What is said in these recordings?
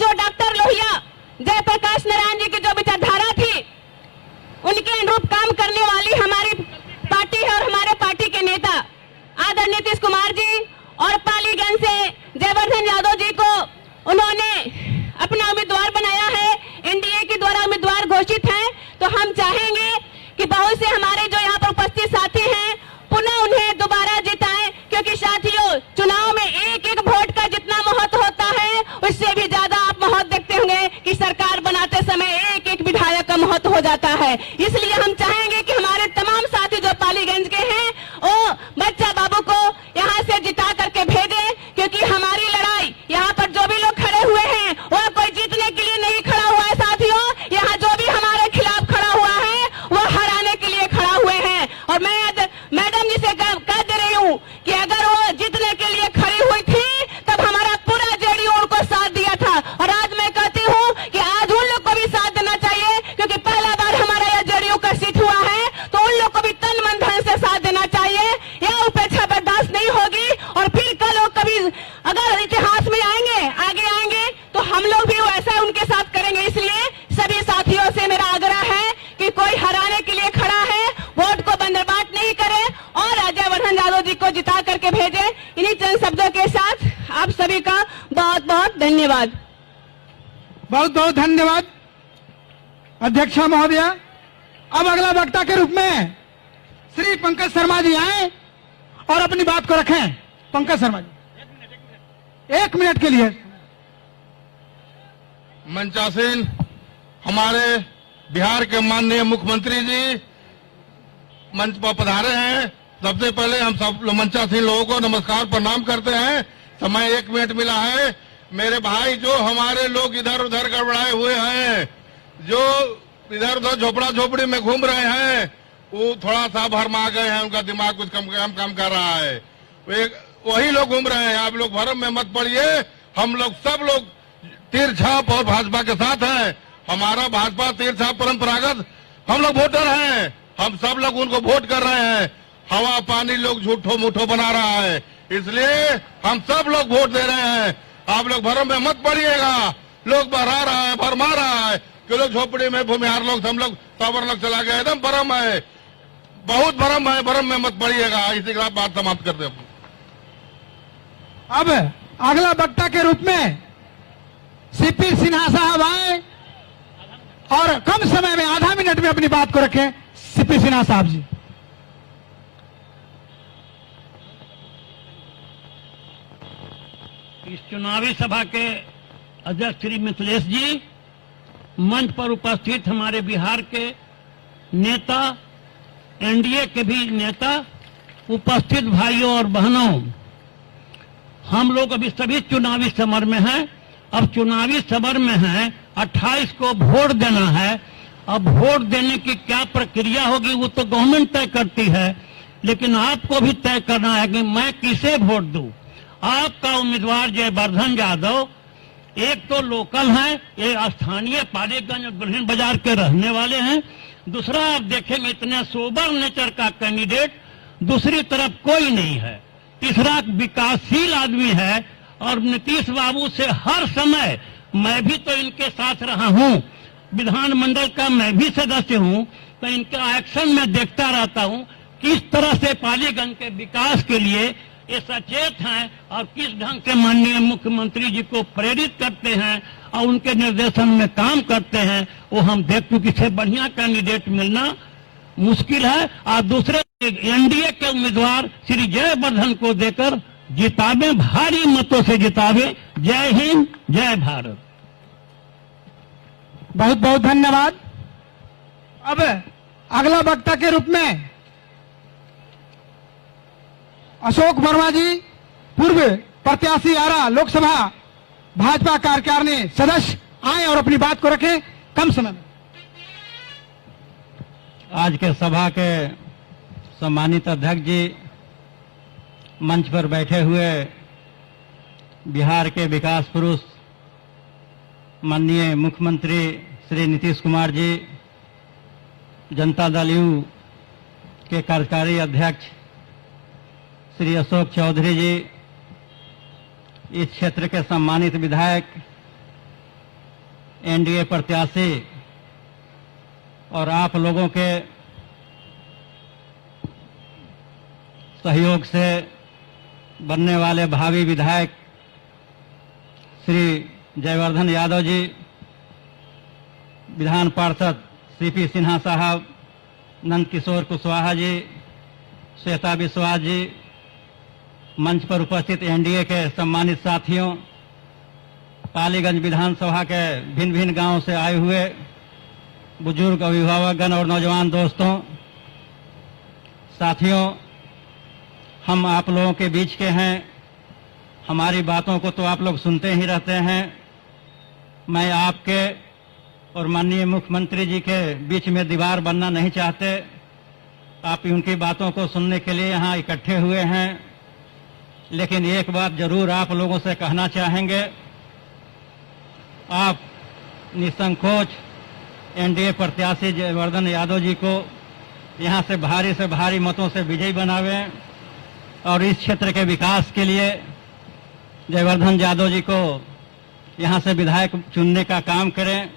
जो डॉक्टर लोहिया जयप्रकाश नारायण जी की जो विचारधारा थी, उनके अनुरूप काम करने वाली हमारी पार्टी है और हमारे पार्टी के नेता आदरणीय नीतीश कुमार जी और पालीगंज से जयवर्धन यादव जी को उन्होंने अपना उम्मीदवार बनाया है, एनडीए के द्वारा उम्मीदवार घोषित हैं। तो हम चाहेंगे कि बहुत से हमारे जो यहाँ पर उपस्थित साथी हैं पुनः उन्हें दोबारा जिताएं, क्योंकि साथियों चुनाव में एक एक वोट का जितना महत्व होता है उससे भी ज्यादा आप महत्व देखते होंगे कि सरकार बनाते समय एक एक विधायक का महत्व हो जाता है। इसलिए हम चाहेंगे कि हमारे तमाम साथी जो पालीगंज के हैं वो बच्चा बाबू को यहाँ से जिता करके भेजे, क्योंकि हमारी लड़ाई यहाँ पर जो भी लोग खड़े हुए हैं वो कोई जीतने के लिए नहीं खड़ा हुआ है साथियों, यहाँ जो भी हमारे खिलाफ खड़ा हुआ है वो हराने के लिए खड़ा हुए हैं। और मैं मैडम जी से कह दे रही हूँ कि अगर वो जीतने के लिए खड़ी हुई थी तब हमारा पूरा जेडीयू उनको साथ दिया था, और आज मैं कहती हूँ कि आज उन लोग को भी साथ देना चाहिए, क्योंकि पहला बार हमारा यह जेडीयू का सीट हुआ है, तो उन लोग को भी तन मन धन से साथ देना चाहिए। यह उपेक्षा बर्दाश्त नहीं होगी। और फिर कल वो कभी अगर इतिहास में आगे आएंगे तो हम लोग भी वैसा उनके साथ करेंगे। इसलिए सभी साथियों से मेरा आग्रह है कि कोई हराने के लिए खड़ा है वोट को बंदरबाट नहीं करे और जयवर्धन यादव जी को जिता करके भेजे। इन्हीं चंद शब्दों के साथ आप सभी का बहुत बहुत धन्यवाद। बहुत बहुत धन्यवाद अध्यक्ष महोदय। अब अगला वक्ता के रूप में श्री पंकज शर्मा जी आए और अपनी बात को रखें। पंकज शर्मा जी 1 मिनट के लिए। मंचासीन हमारे बिहार के माननीय मुख्यमंत्री जी मंच पर पधारे हैं। सबसे पहले हम सब मंचासीन लोगों को नमस्कार प्रणाम करते हैं। समय 1 मिनट मिला है। मेरे भाई जो हमारे लोग इधर उधर गड़बड़ाए हुए हैं, जो इधर उधर झोपड़ा झोपड़ी में घूम रहे हैं, वो थोड़ा सा भरमा गए हैं, उनका दिमाग कुछ कम कर रहा है। वही लोग घूम रहे हैं। आप लोग भरम में मत पड़िए। हम लोग सब लोग तीर छाप और भाजपा के साथ हैं। हमारा भाजपा तीर छाप परंपरागत, हम लोग वोटर हैं। हम सब लोग उनको वोट कर रहे हैं। हवा पानी लोग झूठो मूठो बना रहा है, इसलिए हम सब लोग वोट दे रहे हैं। आप लोग भरम में मत पड़िएगा। लोग भरा रहा है, भरमा रहा है कि लोग झोपड़ी में भूमिहार लोग, हम लोग टावर लोग चला गए। एकदम भरम है, बहुत भरम है। भरम में मत पड़िएगा। इसी के साथ बात समाप्त करते हैं। अब अगला वक्ता के रूप में सीपी सिन्हा साहब आए और कम समय में आधा मिनट में अपनी बात को रखें। सीपी सिन्हा साहब जी। इस चुनावी सभा के अध्यक्ष श्री मिथिलेश जी, मंच पर उपस्थित हमारे बिहार के नेता, एनडीए के भी नेता, उपस्थित भाइयों और बहनों, हम लोग अभी सभी चुनावी समर में हैं। अब चुनावी समर में हैं, 28 को वोट देना है। अब वोट देने की क्या प्रक्रिया होगी वो तो गवर्नमेंट तय करती है, लेकिन आपको भी तय करना है कि मैं किसे वोट दूं। आपका उम्मीदवार जयवर्धन यादव एक तो लोकल है, ये स्थानीय पालीगंज और दुल्हिन बाजार के रहने वाले हैं। दूसरा आप देखेंगे इतने सोबर नेचर का कैंडिडेट दूसरी तरफ कोई नहीं है। तीसरा विकासशील आदमी है और नीतीश बाबू से हर समय, मैं भी तो इनके साथ रहा हूं, विधानमंडल का मैं भी सदस्य हूं, तो इनका एक्शन में देखता रहता हूं किस तरह से पालीगंज के विकास के लिए ये सचेत हैं और किस ढंग से माननीय मुख्यमंत्री जी को प्रेरित करते हैं और उनके निर्देशन में काम करते हैं। वो हम देख चुके, इससे बढ़िया कैंडिडेट मिलना मुश्किल है। और दूसरे एनडीए के उम्मीदवार श्री जयवर्धन को देकर जितावे, भारी मतों से जितावे। जय हिंद, जय भारत। बहुत बहुत धन्यवाद। अब अगला वक्ता के रूप में अशोक वर्मा जी, पूर्व प्रत्याशी आरा लोकसभा भाजपा कार्यकारिणी सदस्य, आए और अपनी बात को रखें कम समय में। आज के सभा के सम्मानित अध्यक्ष जी, मंच पर बैठे हुए बिहार के विकास पुरुष माननीय मुख्यमंत्री श्री नीतीश कुमार जी, जनता दल यू के कार्यकारी अध्यक्ष श्री अशोक चौधरी जी, इस क्षेत्र के सम्मानित विधायक एनडीए प्रत्याशी और आप लोगों के सहयोग से बनने वाले भावी विधायक श्री जयवर्धन यादव जी, विधान पार्षद सीपी सिन्हा साहब, नंद किशोर कुशवाहा जी, श्वेता विश्वास जी, मंच पर उपस्थित एनडीए के सम्मानित साथियों, पालीगंज विधानसभा के भिन्न भिन्न गांवों से आए हुए बुजुर्ग अभिभावकगण और नौजवान दोस्तों, साथियों, हम आप लोगों के बीच के हैं। हमारी बातों को तो आप लोग सुनते ही रहते हैं। मैं आपके और माननीय मुख्यमंत्री जी के बीच में दीवार बनना नहीं चाहते। आप उनकी बातों को सुनने के लिए यहाँ इकट्ठे हुए हैं। लेकिन एक बात जरूर आप लोगों से कहना चाहेंगे, आप निसंकोच एनडीए प्रत्याशी जयवर्धन यादव जी को यहाँ से भारी मतों से विजयी बनावें और इस क्षेत्र के विकास के लिए जयवर्धन यादव जी को यहाँ से विधायक चुनने का काम करें।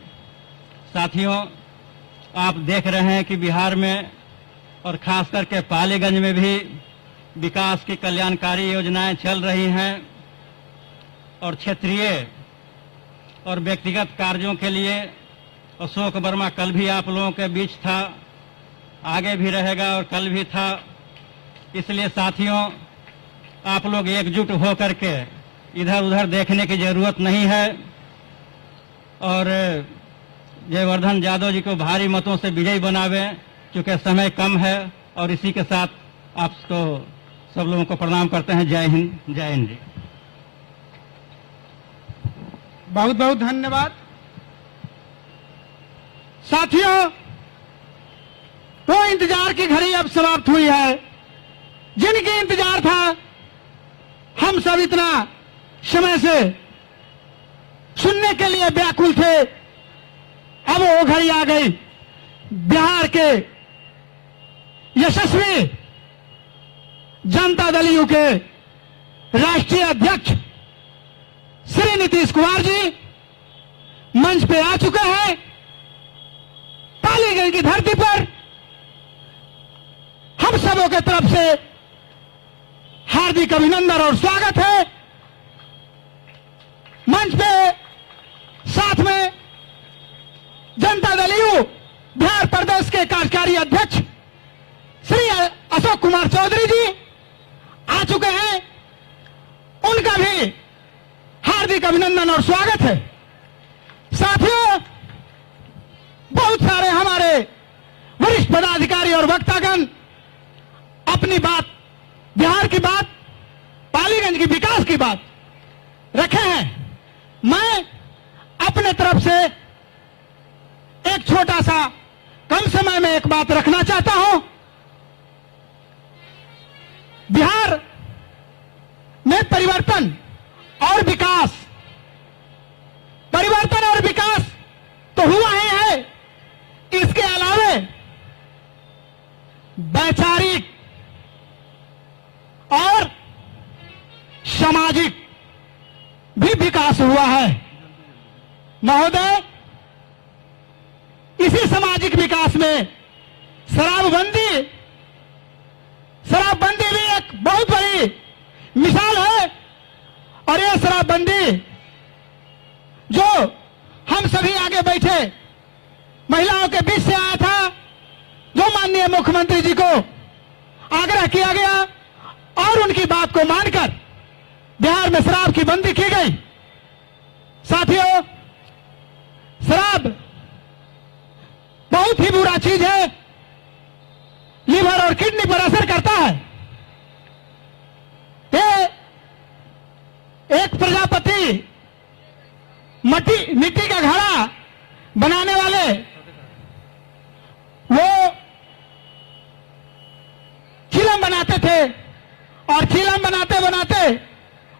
साथियों, आप देख रहे हैं कि बिहार में और खास करके पालीगंज में भी विकास की कल्याणकारी योजनाएं चल रही हैं और क्षेत्रीय और व्यक्तिगत कार्यों के लिए अशोक वर्मा कल भी आप लोगों के बीच था, आगे भी रहेगा और कल भी था। इसलिए साथियों, आप लोग एकजुट होकर के इधर उधर देखने की जरूरत नहीं है और जयवर्धन यादव जी को भारी मतों से विजयी बनावें, क्योंकि समय कम है। और इसी के साथ आपको सब लोगों को प्रणाम करते हैं। जय हिंद, जय हिंद जी। बहुत बहुत धन्यवाद। साथियों, तो इंतजार की घड़ी अब समाप्त हुई है। जिनकी इंतजार था, हम सब इतना समय से सुनने के लिए व्याकुल थे, अब वो घड़ी आ गई। बिहार के यशस्वी जनता दल यू के राष्ट्रीय अध्यक्ष श्री नीतीश कुमार जी मंच पे आ चुके हैं। पालीगंज की धरती पर हम सबों के तरफ से हार्दिक अभिनंदन और स्वागत है। मंच पे साथ में जनता दल यू बिहार प्रदेश के कार्यकारी अध्यक्ष श्री अशोक कुमार चौधरी जी आ चुके हैं। उनका भी हार्दिक अभिनंदन और स्वागत है। साथियों, बहुत सारे हमारे वरिष्ठ पदाधिकारी और वक्तागण अपनी बात, बिहार की बात, पालीगंज की विकास की बात रखे हैं। मैं अपने तरफ से एक छोटा सा कम समय में एक बात रखना चाहता हूं। बिहार में परिवर्तन और विकास तो हुआ ही है। इसके अलावे वैचारिक और सामाजिक भी विकास हुआ है। महोदय, इसी सामाजिक विकास में शराबबंदी भी एक बहुत बड़ी मिसाल है। और यह शराबबंदी जो हम सभी आगे बैठे महिलाओं के बीच से आया था, जो माननीय मुख्यमंत्री जी को आग्रह किया गया और उनकी बात को मानकर बिहार में शराब की बंदी की गई। साथियों, शराब बहुत ही बुरा चीज है, लीवर और किडनी पर असर करता है। ये एक प्रजापति मिट्टी का घड़ा बनाने वाले, वो चिलम बनाते थे और चिलम बनाते बनाते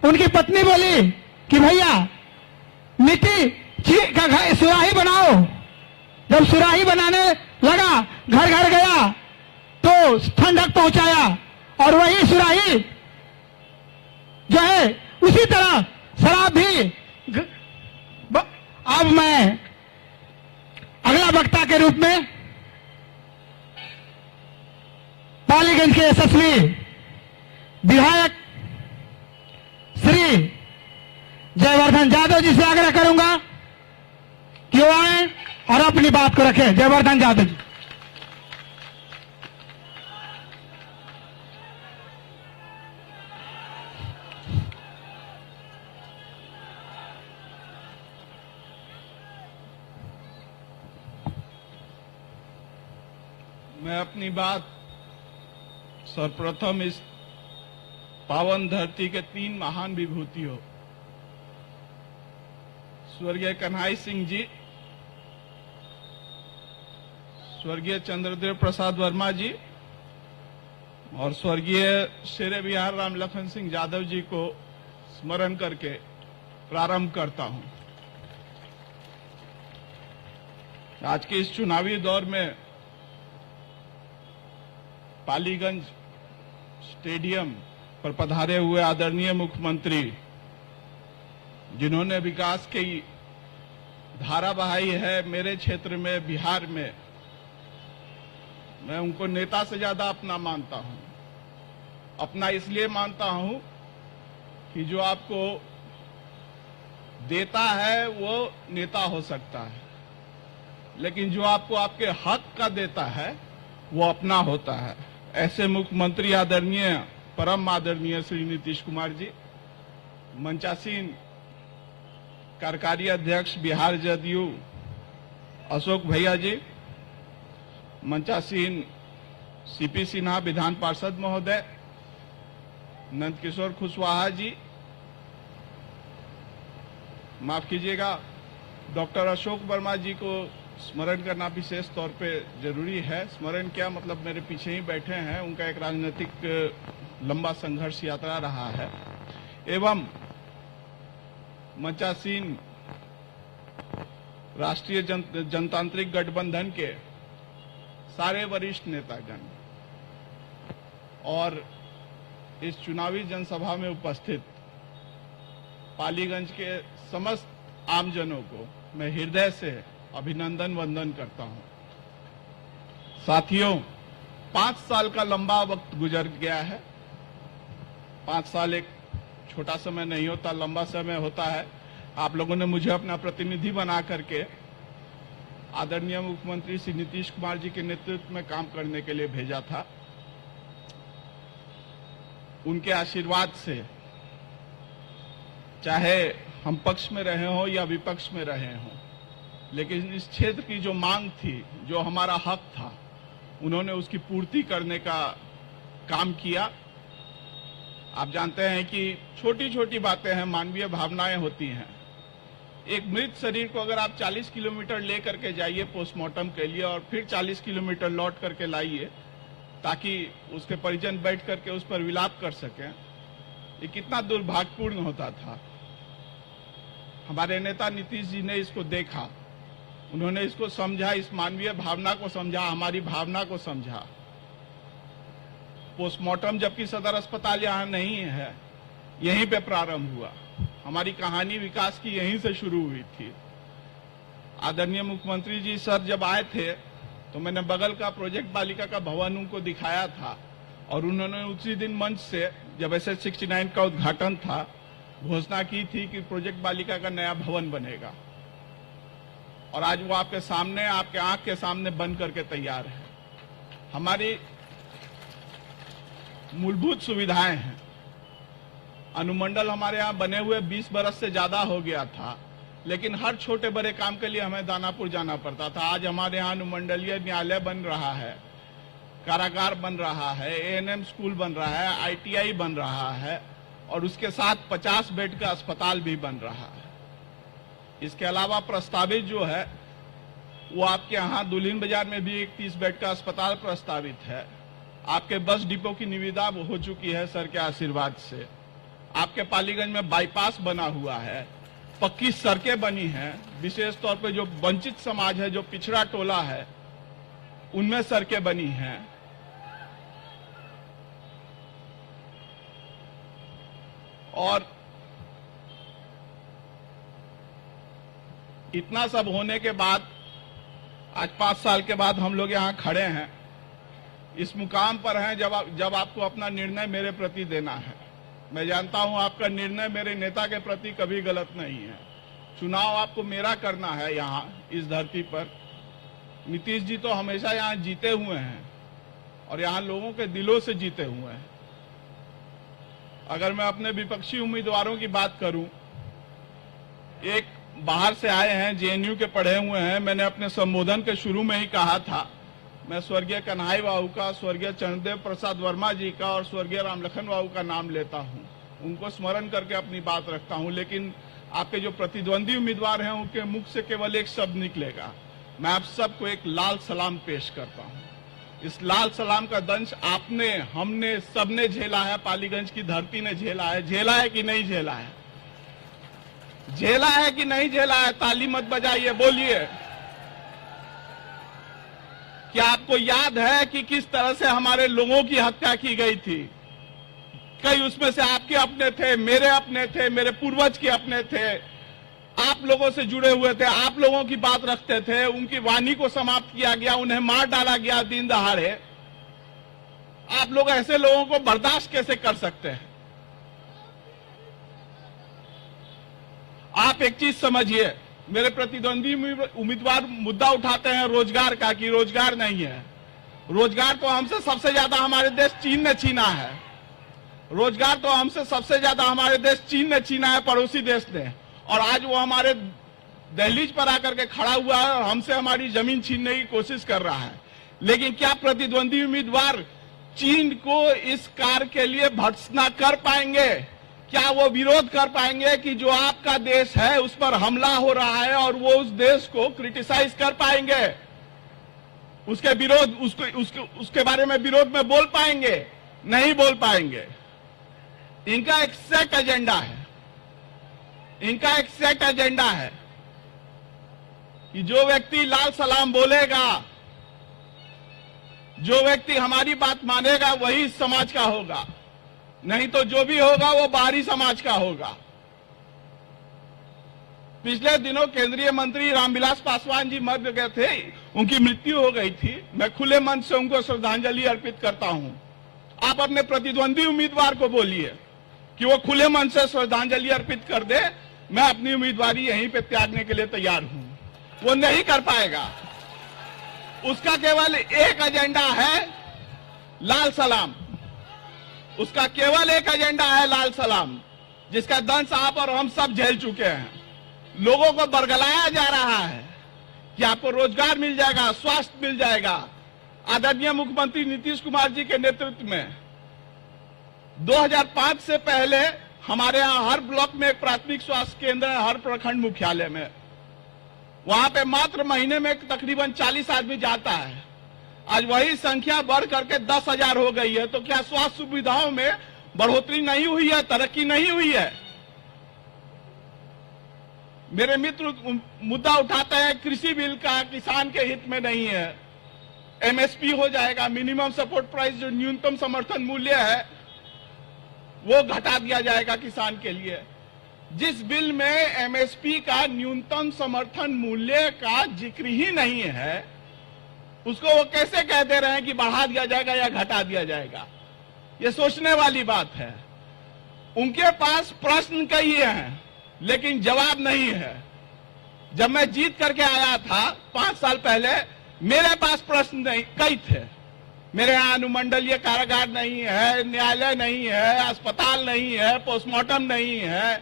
उनकी पत्नी बोली कि भैया मिट्टी का सुराही बनाओ। जब सुराही बनाने लगा, घर घर गया तो ठंडक पहुंचाया और वही सुराही जो है उसी तरह शराब भी। अब मैं के रूप में पालीगंज के यशस्वी विधायक श्री जयवर्धन यादव जी से आग्रह करूंगा कि वो आए और अपनी बात को रखें। जयवर्धन यादव जी। मैं अपनी बात सर्वप्रथम इस पावन धरती के 3 महान विभूतियों स्वर्गीय कन्हई सिंह जी, स्वर्गीय चंद्रदेव प्रसाद वर्मा जी और स्वर्गीय शेरे बिहार राम लखन सिंह यादव जी को स्मरण करके प्रारंभ करता हूं। आज के इस चुनावी दौर में पालीगंज स्टेडियम पर पधारे हुए आदरणीय मुख्यमंत्री, जिन्होंने विकास की धारा बहाई है मेरे क्षेत्र में, बिहार में, मैं उनको नेता से ज्यादा अपना मानता हूं। अपना इसलिए मानता हूं कि जो आपको देता है वो नेता हो सकता है, लेकिन जो आपको आपके हक का देता है वो अपना होता है। ऐसे मुख्यमंत्री आदरणीय, परम आदरणीय श्री नीतीश कुमार जी, मंचासीन कार्यकारी अध्यक्ष बिहार जदयू अशोक भैया जी, मंचासीन सीपी सिन्हा विधान पार्षद महोदय, नंदकिशोर कुशवाहा जी, माफ कीजिएगा, डॉक्टर अशोक वर्मा जी को स्मरण करना विशेष तौर पे जरूरी है। स्मरण क्या, मतलब मेरे पीछे ही बैठे हैं, उनका एक राजनीतिक लंबा संघर्ष यात्रा रहा है। एवं मंचासीन राष्ट्रीय जनतांत्रिक गठबंधन के सारे वरिष्ठ नेतागण और इस चुनावी जनसभा में उपस्थित पालीगंज के समस्त आमजनों को मैं हृदय से अभिनंदन वंदन करता हूं। साथियों, 5 साल का लंबा वक्त गुजर गया है। 5 साल एक छोटा समय नहीं होता, लंबा समय होता है। आप लोगों ने मुझे अपना प्रतिनिधि बना करके आदरणीय मुख्यमंत्री श्री नीतीश कुमार जी के नेतृत्व में काम करने के लिए भेजा था। उनके आशीर्वाद से, चाहे हम पक्ष में रहे हों या विपक्ष में रहे हों, लेकिन इस क्षेत्र की जो मांग थी, जो हमारा हक था, उन्होंने उसकी पूर्ति करने का काम किया। आप जानते हैं कि छोटी छोटी बातें हैं, मानवीय भावनाएं होती हैं। एक मृत शरीर को अगर आप 40 किलोमीटर ले करके जाइए पोस्टमार्टम के लिए और फिर 40 किलोमीटर लौट करके लाइए ताकि उसके परिजन बैठ करके उस पर विलाप कर सकें, ये कितना दुर्भाग्यपूर्ण होता था। हमारे नेता नीतीश जी ने इसको देखा, उन्होंने इसको समझा, इस मानवीय भावना को समझा, हमारी भावना को समझा। पोस्टमार्टम जबकि सदर अस्पताल यहाँ नहीं है, यहीं पे प्रारंभ हुआ। हमारी कहानी विकास की यहीं से शुरू हुई थी। आदरणीय मुख्यमंत्री जी सर जब आए थे तो मैंने बगल का प्रोजेक्ट बालिका का भवन उनको दिखाया था और उन्होंने उसी दिन मंच से, जब SS 69 का उद्घाटन था, घोषणा की थी कि प्रोजेक्ट बालिका का नया भवन बनेगा। और आज वो आपके सामने, आपके आंख के सामने बन करके तैयार है। हमारी मूलभूत सुविधाएं हैं। अनुमंडल हमारे यहाँ बने हुए 20 बरस से ज्यादा हो गया था, लेकिन हर छोटे बड़े काम के लिए हमें दानापुर जाना पड़ता था। आज हमारे यहाँ अनुमंडलीय न्यायालय बन रहा है, कारागार बन रहा है, ANM स्कूल बन रहा है, ITI बन रहा है और उसके साथ 50 बेड का अस्पताल भी बन रहा है। इसके अलावा प्रस्तावित जो है वो आपके यहाँ दुल्हिन बाजार में भी एक 30 बेड का अस्पताल प्रस्तावित है। आपके बस डिपो की निविदा हो चुकी है सर के आशीर्वाद से। आपके पालीगंज में बाईपास बना हुआ है, पक्की सड़कें बनी हैं, विशेष तौर पे जो वंचित समाज है, जो पिछड़ा टोला है, उनमें सड़कें बनी हैं। और इतना सब होने के बाद आज 5 साल के बाद हम लोग यहाँ खड़े हैं, इस मुकाम पर हैं जब आपको अपना निर्णय मेरे प्रति देना है। मैं जानता हूं आपका निर्णय मेरे नेता के प्रति कभी गलत नहीं है। चुनाव आपको मेरा करना है यहाँ इस धरती पर। नीतीश जी तो हमेशा यहाँ जीते हुए हैं और यहाँ लोगों के दिलों से जीते हुए हैं। अगर मैं अपने विपक्षी उम्मीदवारों की बात करूं, एक बाहर से आए हैं, जेएनयू के पढ़े हुए हैं। मैंने अपने संबोधन के शुरू में ही कहा था, मैं स्वर्गीय कन्हई बाबू का, स्वर्गीय चरणदेव प्रसाद वर्मा जी का और स्वर्गीय रामलखन बाबू का नाम लेता हूं, उनको स्मरण करके अपनी बात रखता हूं। लेकिन आपके जो प्रतिद्वंदी उम्मीदवार हैं उनके मुख से केवल एक शब्द निकलेगा। मैं आप सबको एक लाल सलाम पेश करता हूं। इस लाल सलाम का दंश आपने, हमने, सबने झेला है, पालीगंज की धरती ने झेला है। झेला है कि नहीं झेला है? झेला है कि नहीं झेला है? ताली मत बजाइए, बोलिए। क्या आपको याद है कि किस तरह से हमारे लोगों की हत्या की गई थी? कई उसमें से आपके अपने थे, मेरे अपने थे, मेरे पूर्वज के अपने थे। आप लोगों से जुड़े हुए थे, आप लोगों की बात रखते थे। उनकी वाणी को समाप्त किया गया, उन्हें मार डाला गया दिन दहाड़े। आप लोग ऐसे लोगों को बर्दाश्त कैसे कर सकते हैं? आप एक चीज समझिए, मेरे प्रतिद्वंदी उम्मीदवार मुद्दा उठाते हैं रोजगार का, कि रोजगार नहीं है। रोजगार तो हमसे सबसे ज्यादा हमारे देश चीन ने छीना है। रोजगार तो हमसे सबसे ज्यादा हमारे देश चीन ने छीना है, पड़ोसी देश ने। और आज वो हमारे दहलीज पर आकर के खड़ा हुआ है और हमसे हमारी जमीन छीनने की कोशिश कर रहा है। लेकिन क्या प्रतिद्वंदी उम्मीदवार चीन को इस कार्य के लिए भर्त्सना कर पाएंगे? क्या वो विरोध कर पाएंगे कि जो आपका देश है उस पर हमला हो रहा है, और वो उस देश को क्रिटिसाइज कर पाएंगे? उसके विरोध, उसके बारे में विरोध में बोल पाएंगे? नहीं बोल पाएंगे। इनका एक सेट एजेंडा है, इनका एक सेट एजेंडा है कि जो व्यक्ति लाल सलाम बोलेगा, जो व्यक्ति हमारी बात मानेगा, वही इस समाज का होगा। नहीं तो जो भी होगा वो बाहरी समाज का होगा। पिछले दिनों केंद्रीय मंत्री रामविलास पासवान जी मर गए थे, उनकी मृत्यु हो गई थी। मैं खुले मन से उनको श्रद्धांजलि अर्पित करता हूं। आप अपने प्रतिद्वंदी उम्मीदवार को बोलिए कि वो खुले मन से श्रद्धांजलि अर्पित कर दे। मैं अपनी उम्मीदवारी यहीं पे त्यागने के लिए तैयार हूं। वो नहीं कर पाएगा। उसका केवल एक एजेंडा है, लाल सलाम। उसका केवल एक एजेंडा है, लाल सलाम, जिसका दंश आप और हम सब झेल चुके हैं। लोगों को बरगलाया जा रहा है कि आपको रोजगार मिल जाएगा, स्वास्थ्य मिल जाएगा। आदरणीय मुख्यमंत्री नीतीश कुमार जी के नेतृत्व में 2005 से पहले हमारे यहाँ हर ब्लॉक में एक प्राथमिक स्वास्थ्य केंद्र है, हर प्रखंड मुख्यालय में। वहां पे मात्र महीने में तकरीबन 40 आदमी जाता है। आज वही संख्या बढ़ करके 10,000 हो गई है। तो क्या स्वास्थ्य सुविधाओं में बढ़ोतरी नहीं हुई है, तरक्की नहीं हुई है? मेरे मित्र मुद्दा उठाते हैं कृषि बिल का, किसान के हित में नहीं है। एमएसपी हो जाएगा, मिनिमम सपोर्ट प्राइस, जो न्यूनतम समर्थन मूल्य है वो घटा दिया जाएगा किसान के लिए। जिस बिल में एमएसपी का, न्यूनतम समर्थन मूल्य का जिक्र ही नहीं है, उसको वो कैसे कह दे रहे हैं कि बढ़ा दिया जाएगा या घटा दिया जाएगा? ये सोचने वाली बात है। उनके पास प्रश्न कई हैं लेकिन जवाब नहीं है। जब मैं जीत करके आया था 5 साल पहले, मेरे पास प्रश्न नहीं कई थे। मेरे यहाँ अनुमंडलीय कारागार नहीं है, न्यायालय नहीं है, अस्पताल नहीं है, पोस्टमार्टम नहीं है,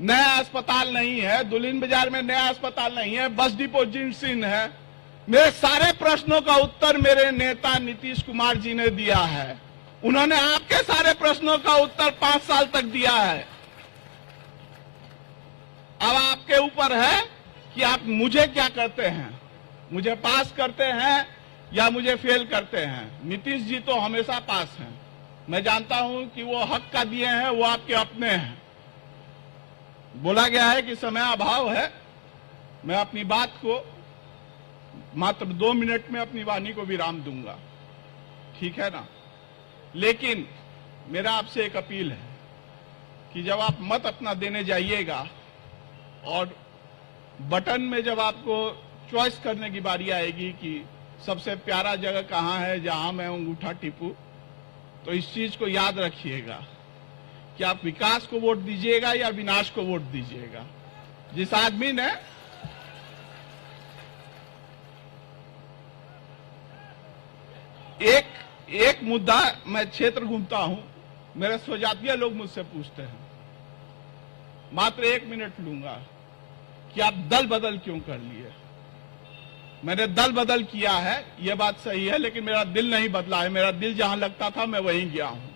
नया अस्पताल नहीं है, दुल्हिन बाजार में नया अस्पताल नहीं है, बस डिपो जिनसिन है। मेरे सारे प्रश्नों का उत्तर मेरे नेता नीतीश कुमार जी ने दिया है। उन्होंने आपके सारे प्रश्नों का उत्तर 5 साल तक दिया है। अब आपके ऊपर है कि आप मुझे क्या करते हैं, मुझे पास करते हैं या मुझे फेल करते हैं। नीतीश जी तो हमेशा पास हैं। मैं जानता हूं कि वो हक का दिए हैं, वो आपके अपने हैं। बोला गया है कि समय अभाव है। मैं अपनी बात को मात्र 2 मिनट में अपनी वाणी को विराम दूंगा, ठीक है ना? लेकिन मेरा आपसे एक अपील है कि जब आप मत अपना देने जाइएगा और बटन में जब आपको चॉइस करने की बारी आएगी कि सबसे प्यारा जगह कहाँ है जहां मैं अंगूठा टिपूं, तो इस चीज को याद रखिएगा कि आप विकास को वोट दीजिएगा या विनाश को वोट दीजिएगा। जिस आदमी ने एक मुद्दा, मैं क्षेत्र घूमता हूं, मेरे स्वजातीय लोग मुझसे पूछते हैं, मात्र 1 मिनट लूंगा, कि आप दल बदल क्यों कर लिए। मैंने दल बदल किया है, यह बात सही है, लेकिन मेरा दिल नहीं बदला है। मेरा दिल जहां लगता था मैं वहीं गया हूं।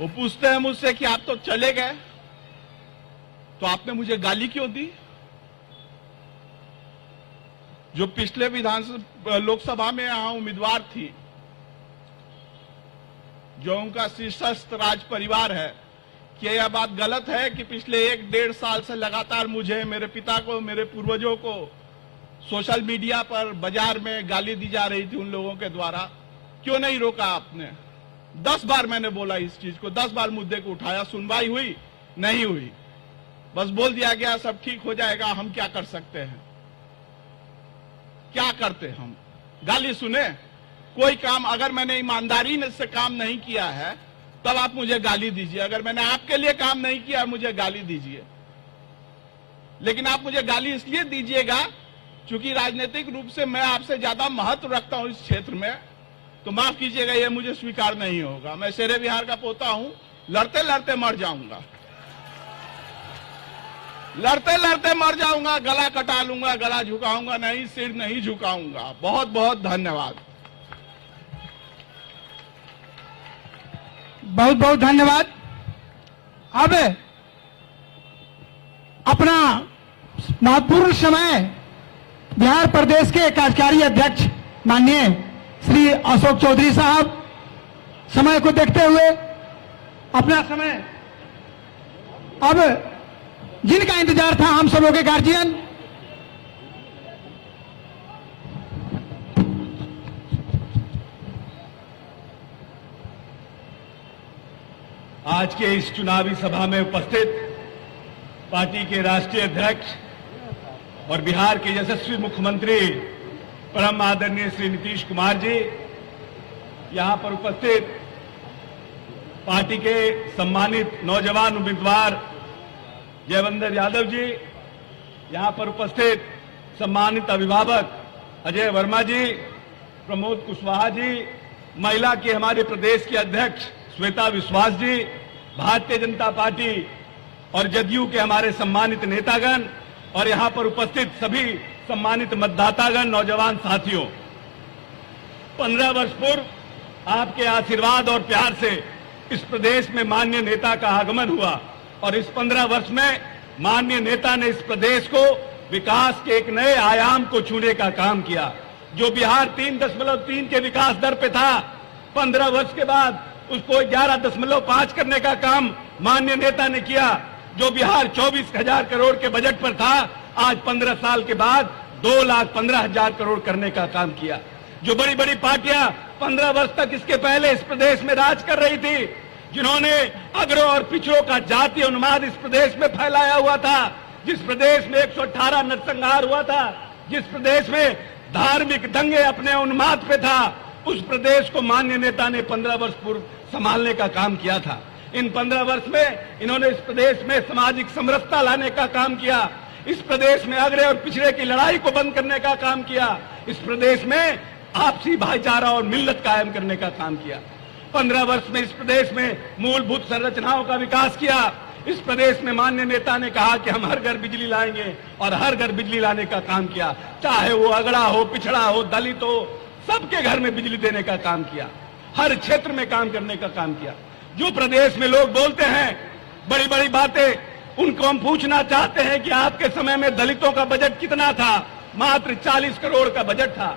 वो पूछते हैं मुझसे कि आप तो चले गए, तो आपने मुझे गाली क्यों दी। जो पिछले विधानसभा लोकसभा में यहां उम्मीदवार थी, जो उनका शीर्षस्थ राज परिवार है, क्या यह बात गलत है कि पिछले 1-1.5 साल से लगातार मुझे, मेरे पिता को, मेरे पूर्वजों को सोशल मीडिया पर, बाजार में गाली दी जा रही थी उन लोगों के द्वारा। क्यों नहीं रोका आपने। 10 बार मैंने बोला इस चीज को, 10 बार मुद्दे को उठाया, सुनवाई हुई नहीं हुई, बस बोल दिया गया सब ठीक हो जाएगा। हम क्या कर सकते हैं, क्या करते हम, गाली सुने। कोई काम अगर मैंने ईमानदारी से काम नहीं किया है तब आप मुझे गाली दीजिए, अगर मैंने आपके लिए काम नहीं किया मुझे गाली दीजिए। लेकिन आप मुझे गाली इसलिए दीजिएगा क्योंकि राजनीतिक रूप से मैं आपसे ज्यादा महत्व रखता हूं इस क्षेत्र में, तो माफ कीजिएगा, यह मुझे स्वीकार नहीं होगा। मैं शेरे बिहार का पोता हूं, लड़ते लड़ते मर जाऊंगा, लड़ते लड़ते मर जाऊंगा, गला कटा लूंगा, गला झुकाऊंगा नहीं, सिर नहीं झुकाऊंगा। बहुत बहुत धन्यवाद। बहुत बहुत धन्यवाद। अब अपना महत्वपूर्ण समय बिहार प्रदेश के कार्यकारी अध्यक्ष माननीय श्री अशोक चौधरी साहब समय को देखते हुए अपना समय, अब जिनका इंतजार था हम सबों के गार्जियन, आज के इस चुनावी सभा में उपस्थित पार्टी के राष्ट्रीय अध्यक्ष और बिहार के यशस्वी मुख्यमंत्री परम आदरणीय श्री नीतीश कुमार जी, यहां पर उपस्थित पार्टी के सम्मानित नौजवान उम्मीदवार जयवंदर यादव जी, यहां पर उपस्थित सम्मानित अभिभावक अजय वर्मा जी, प्रमोद कुशवाहा जी, महिला के हमारे प्रदेश के अध्यक्ष श्वेता विश्वास जी, भारतीय जनता पार्टी और जदयू के हमारे सम्मानित नेतागण और यहां पर उपस्थित सभी सम्मानित मतदातागण, नौजवान साथियों, 15 वर्ष पूर्व आपके आशीर्वाद और प्यार से इस प्रदेश में माननीय नेता का आगमन हुआ और इस 15 वर्ष में माननीय नेता ने इस प्रदेश को विकास के एक नए आयाम को छूने का काम किया। जो बिहार 3.3 के विकास दर पे था, 15 वर्ष के बाद उसको 11.5 करने का काम माननीय नेता ने किया। जो बिहार 24,000 करोड़ के बजट पर था, आज 15 साल के बाद 2,15,000 करोड़ करने का काम किया। जो बड़ी बड़ी पार्टियां 15 वर्ष तक इसके पहले इस प्रदेश में राज कर रही थी, जिन्होंने अग्रों और पिछड़ों का जातीय उन्माद इस प्रदेश में फैलाया हुआ था, जिस प्रदेश में 118 नरसंहार हुआ था, जिस प्रदेश में धार्मिक दंगे अपने उन्माद पे था, उस प्रदेश को माननीय नेता ने 15 वर्ष पूर्व संभालने का काम किया था। इन 15 वर्ष में इन्होंने इस प्रदेश में सामाजिक समरसता लाने का काम किया, इस प्रदेश में अग्रे और पिछड़े की लड़ाई को बंद करने का काम किया, इस प्रदेश में आपसी भाईचारा और मिल्लत कायम करने का काम किया। 15 वर्ष में इस प्रदेश में मूलभूत संरचनाओं का विकास किया। इस प्रदेश में माननीय नेता ने कहा कि हम हर घर बिजली लाएंगे और हर घर बिजली लाने का काम किया, चाहे वो अगड़ा हो, पिछड़ा हो, दलित हो, सबके घर में बिजली देने का काम किया, हर क्षेत्र में काम करने का काम किया। जो प्रदेश में लोग बोलते हैं बड़ी बड़ी बातें, उनको हम पूछना चाहते हैं कि आपके समय में दलितों का बजट कितना था? मात्र 40 करोड़ का बजट था।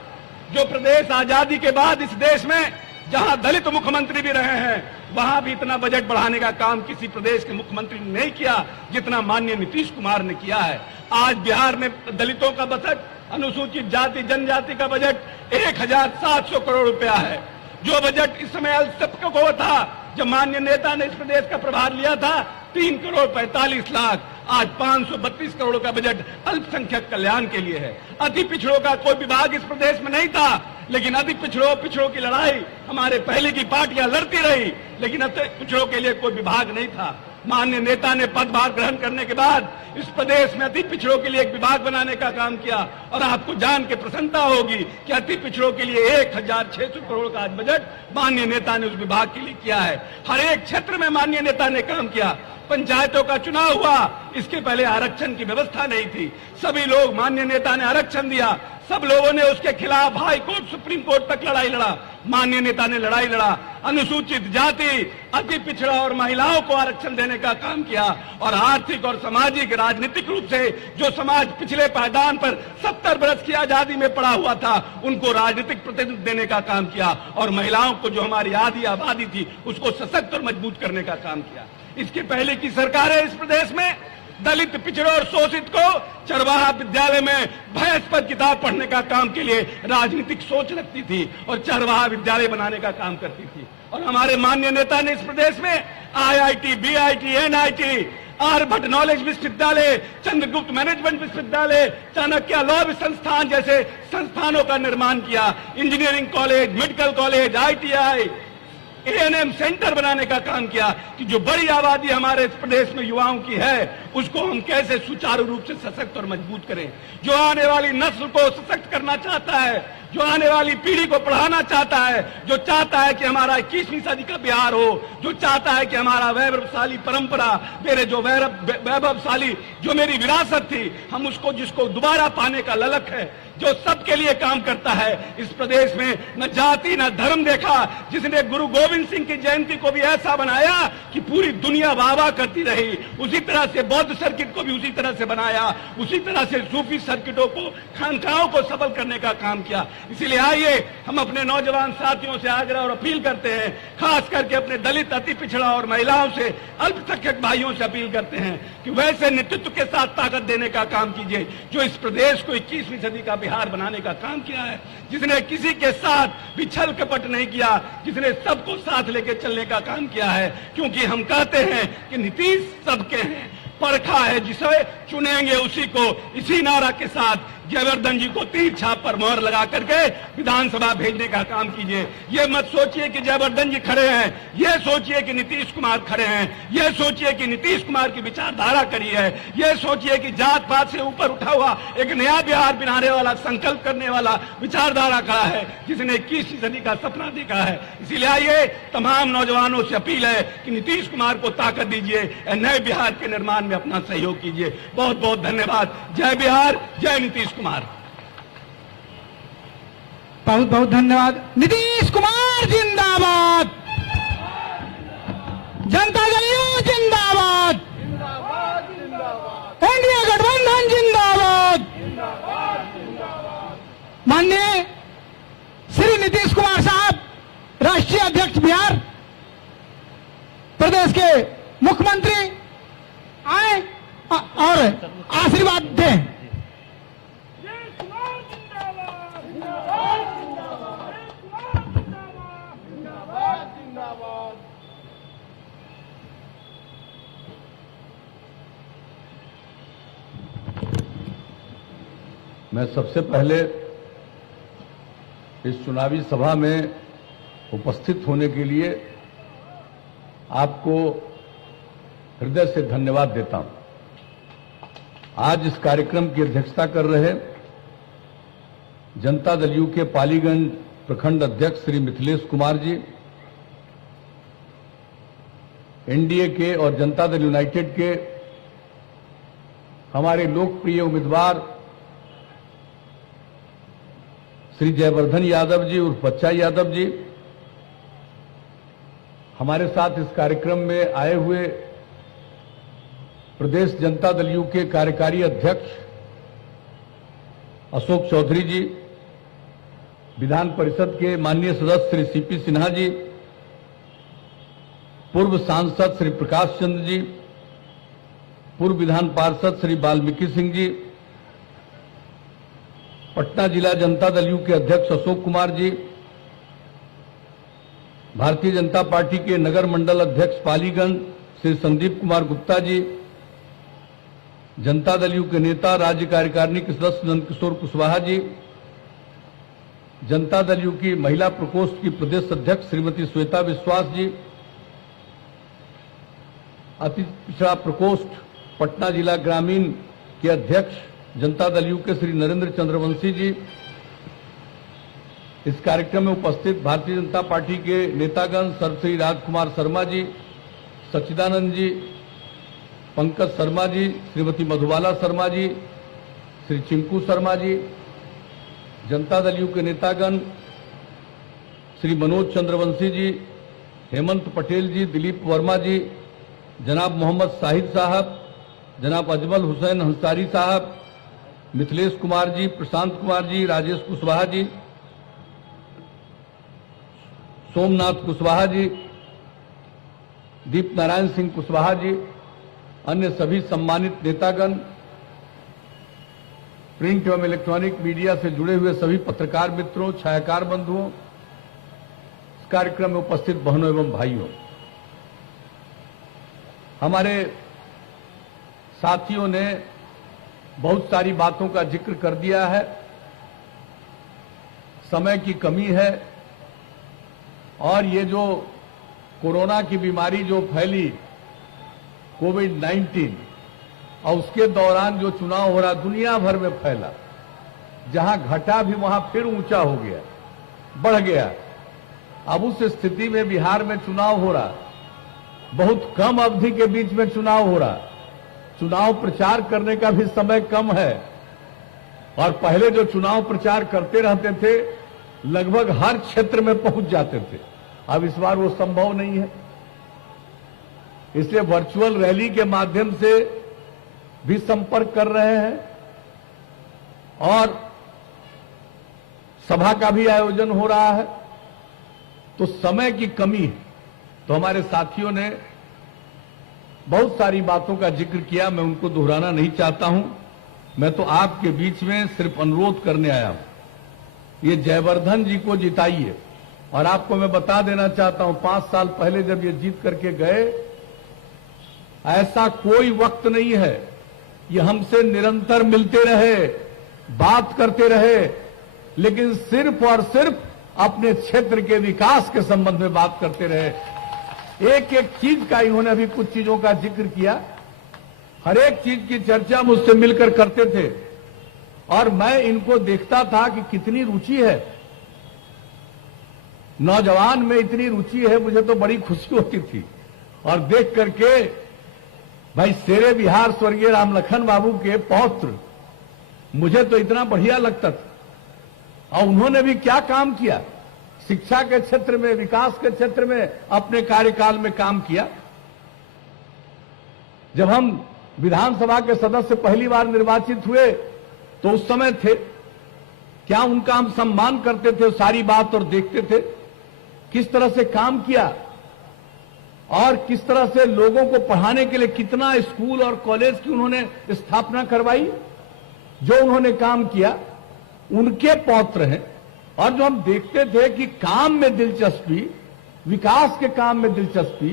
जो प्रदेश आजादी के बाद इस देश में जहां दलित मुख्यमंत्री भी रहे हैं, वहां भी इतना बजट बढ़ाने का काम किसी प्रदेश के मुख्यमंत्री ने नहीं किया जितना माननीय नीतीश कुमार ने किया है। आज बिहार में दलितों का बजट, अनुसूचित जाति जनजाति का बजट 1,700 करोड़ रुपया है। जो बजट इस समय सबको था, जब माननीय नेता ने इस प्रदेश का प्रभार लिया था, 3 करोड़ 45 लाख, आज 532 करोड़ का बजट अल्पसंख्यक कल्याण के लिए है। अति पिछड़ों का कोई विभाग इस प्रदेश में नहीं था, लेकिन अति पिछड़ों की लड़ाई हमारे पहले की पार्टियां लड़ती रही, लेकिन अति पिछड़ों के लिए कोई विभाग नहीं था। माननीय नेता ने पदभार ग्रहण करने के बाद इस प्रदेश में अति पिछड़ों के लिए एक विभाग बनाने का काम किया, और आपको जान के प्रसन्नता होगी कि अति पिछड़ों के लिए 1600 करोड़ का आज बजट माननीय नेता ने उस विभाग के लिए किया है। हर एक क्षेत्र में माननीय नेता ने काम किया। पंचायतों का चुनाव हुआ, इसके पहले आरक्षण की व्यवस्था नहीं थी, सभी लोग माननीय नेता ने आरक्षण दिया, सब लोगों ने उसके खिलाफ हाई कोर्ट सुप्रीम कोर्ट तक लड़ाई लड़ा, माननीय नेता ने लड़ाई लड़ा। अनुसूचित जाति, अति पिछड़ा और महिलाओं को आरक्षण देने का काम किया, और आर्थिक और सामाजिक राजनीतिक रूप से जो समाज पिछले पायदान पर 70 बरस की आजादी में पड़ा हुआ था, उनको राजनीतिक प्रतिनिधित्व देने का काम किया, और महिलाओं को जो हमारी आधी आबादी थी उसको सशक्त और मजबूत करने का काम किया। इसके पहले की सरकारें इस प्रदेश में दलित, पिछड़ों और शोषित को चरवाहा विद्यालय में भैंस पर किताब पढ़ने का काम के लिए राजनीतिक सोच रखती थी और चरवाहा विद्यालय बनाने का काम करती थी। और हमारे माननीय नेता ने इस प्रदेश में IIT, BIT, NIT, Aryabhatta knowledge विश्वविद्यालय, चंद्रगुप्त मैनेजमेंट विश्वविद्यालय, चाणक्य लॉ संस्थान जैसे संस्थानों का निर्माण किया। Engineering college, medical college, ITI, ANM centre बनाने का काम किया कि जो बड़ी आबादी हमारे इस प्रदेश में युवाओं की है, उसको हम कैसे सुचारू रूप से सशक्त और मजबूत करें। जो आने वाली नस्ल को सशक्त करना चाहता है, जो आने वाली पीढ़ी को पढ़ाना चाहता है, जो चाहता है कि हमारा 21वीं सदी का बिहार हो, जो चाहता है कि हमारा वैभवशाली परंपरा, मेरे जो वैभवशाली जो मेरी विरासत थी, हम उसको जिसको दोबारा पाने का ललक है, जो सबके लिए काम करता है। इस प्रदेश में न जाति न धर्म देखा, जिसने गुरु गोविंद सिंह की जयंती को भी ऐसा बनाया कि पूरी दुनिया वाह वाह करती रही, उसी तरह से बौद्ध सर्किट को भी उसी तरह से बनाया, उसी तरह से सूफी सर्किटों को, खानकाहों को सबल करने का काम किया। इसीलिए आइए हम अपने नौजवान साथियों से आग्रह और अपील करते हैं, खास करके अपने दलित, अति पिछड़ा और महिलाओं से, अल्पसंख्यक भाइयों से अपील करते हैं कि वैसे नेतृत्व के साथ ताकत देने का काम कीजिए जो इस प्रदेश को 21वीं सदी का बिहार बनाने का काम किया है, जिसने किसी के साथ भी छल कपट नहीं किया, जिसने सबको साथ लेके चलने का काम किया है। क्योंकि हम कहते हैं कि नीतीश सबके हैं, परखा है जिसे चुनेंगे उसी को। इसी नारा के साथ जयवर्धन जी को तीर छाप पर मोहर लगा करके विधानसभा भेजने का काम कीजिए। ये मत सोचिए कि जयवर्धन जी खड़े हैं, ये सोचिए कि नीतीश कुमार खड़े हैं, ये सोचिए कि नीतीश कुमार की विचारधारा करी है, ये सोचिए कि जात पात से ऊपर उठा हुआ एक नया बिहार बनाने वाला, संकल्प करने वाला विचारधारा खड़ा है, जिसने 21वीं सदी का सपना देखा है। इसीलिए आइए तमाम नौजवानों से अपील है कि नीतीश कुमार को ताकत दीजिए, नए बिहार के निर्माण में अपना सहयोग कीजिए। बहुत बहुत धन्यवाद। जय बिहार, जय नीतीश कुमार। बहुत बहुत धन्यवाद। नीतीश कुमार जिंदाबाद, जनता दल यू जिंदाबाद, इंडिया गठबंधन जिंदाबाद। माननीय श्री नीतीश कुमार साहब, राष्ट्रीय अध्यक्ष बिहार प्रदेश के मुख्यमंत्री, आए और आशीर्वाद दें। मैं सबसे पहले इस चुनावी सभा में उपस्थित होने के लिए आपको हृदय से धन्यवाद देता हूं। आज इस कार्यक्रम की अध्यक्षता कर रहे जनता दल यू के पालीगंज प्रखंड अध्यक्ष श्री मिथिलेश कुमार जी, एनडीए के और जनता दल यूनाइटेड के हमारे लोकप्रिय उम्मीदवार श्री जयवर्धन यादव जी उर्फ बच्चा यादव जी, हमारे साथ इस कार्यक्रम में आए हुए प्रदेश जनता दल यू के कार्यकारी अध्यक्ष अशोक चौधरी जी, विधान परिषद के माननीय सदस्य श्री सीपी सिन्हा जी, पूर्व सांसद श्री प्रकाश चंद्र जी, पूर्व विधान पार्षद श्री वाल्मीकि सिंह जी, पटना जिला जनता दल यू के अध्यक्ष अशोक कुमार जी, भारतीय जनता पार्टी के नगर मंडल अध्यक्ष पालीगंज श्री संदीप कुमार गुप्ता जी, जनता दल यू के नेता राज्य कार्यकारिणी के सदस्य नंदकिशोर कुशवाहा जी, जनता दल यू की महिला प्रकोष्ठ की प्रदेश अध्यक्ष श्रीमती श्वेता विश्वास जी, अति पिछड़ा प्रकोष्ठ पटना जिला ग्रामीण के अध्यक्ष जनता दल यू के श्री नरेंद्र चंद्रवंशी जी, इस कार्यक्रम में उपस्थित भारतीय जनता पार्टी के नेतागण सर्वश्री राजकुमार शर्मा जी, सच्चिदानंद जी, पंकज शर्मा जी, श्रीमती मधुबाला शर्मा जी, श्री चिंकू शर्मा जी, जनता दल यू के नेतागण श्री मनोज चंद्रवंशी जी, हेमंत पटेल जी, दिलीप वर्मा जी, जनाब मोहम्मद साहिद साहब, जनाब अजमल हुसैन अंसारी साहब, मिथिलेश कुमार जी, प्रशांत कुमार जी, राजेश कुशवाहा जी, सोमनाथ कुशवाहा जी, दीप नारायण सिंह कुशवाहा जी, अन्य सभी सम्मानित नेतागण, प्रिंट एवं इलेक्ट्रॉनिक मीडिया से जुड़े हुए सभी पत्रकार मित्रों, छायाकार बंधुओं, इस कार्यक्रम में उपस्थित बहनों एवं भाइयों, हमारे साथियों ने बहुत सारी बातों का जिक्र कर दिया है। समय की कमी है और ये जो कोरोना की बीमारी जो फैली कोविड-19 और उसके दौरान जो चुनाव हो रहा दुनिया भर में फैला, जहां घटा भी वहां फिर ऊंचा हो गया, बढ़ गया। अब उस स्थिति में बिहार में चुनाव हो रहा, बहुत कम अवधि के बीच में चुनाव हो रहा, चुनाव प्रचार करने का भी समय कम है और पहले जो चुनाव प्रचार करते रहते थे लगभग हर क्षेत्र में पहुंच जाते थे। अब इस बार वो संभव नहीं है, इसलिए वर्चुअल रैली के माध्यम से भी संपर्क कर रहे हैं और सभा का भी आयोजन हो रहा है। तो समय की कमी है, तो हमारे साथियों ने बहुत सारी बातों का जिक्र किया, मैं उनको दोहराना नहीं चाहता हूं। मैं तो आपके बीच में सिर्फ अनुरोध करने आया हूं, ये जयवर्धन जी को जिताइए। और आपको मैं बता देना चाहता हूं, 5 साल पहले जब ये जीत करके गए, ऐसा कोई वक्त नहीं है, ये हमसे निरंतर मिलते रहे, बात करते रहे, लेकिन सिर्फ और सिर्फ अपने क्षेत्र के विकास के संबंध में बात करते रहे। एक एक चीज का इन्होंने अभी कुछ चीजों का जिक्र किया, हर एक चीज की चर्चा मुझसे मिलकर करते थे और मैं इनको देखता था कि कितनी रुचि है, नौजवान में इतनी रुचि है, मुझे तो बड़ी खुशी होती थी। और देख करके भाई शेरे बिहार स्वर्गीय रामलखन बाबू के पौत्र, मुझे तो इतना बढ़िया लगता था। और उन्होंने भी क्या काम किया, शिक्षा के क्षेत्र में, विकास के क्षेत्र में अपने कार्यकाल में काम किया। जब हम विधानसभा के सदस्य पहली बार निर्वाचित हुए तो उस समय थे, क्या उनका हम सम्मान करते थे, सारी बात और देखते थे किस तरह से काम किया और किस तरह से लोगों को पढ़ाने के लिए कितना स्कूल और कॉलेज की उन्होंने स्थापना करवाई। जो उन्होंने काम किया उनके पौत्र हैं। और जो हम देखते थे कि काम में दिलचस्पी, विकास के काम में दिलचस्पी,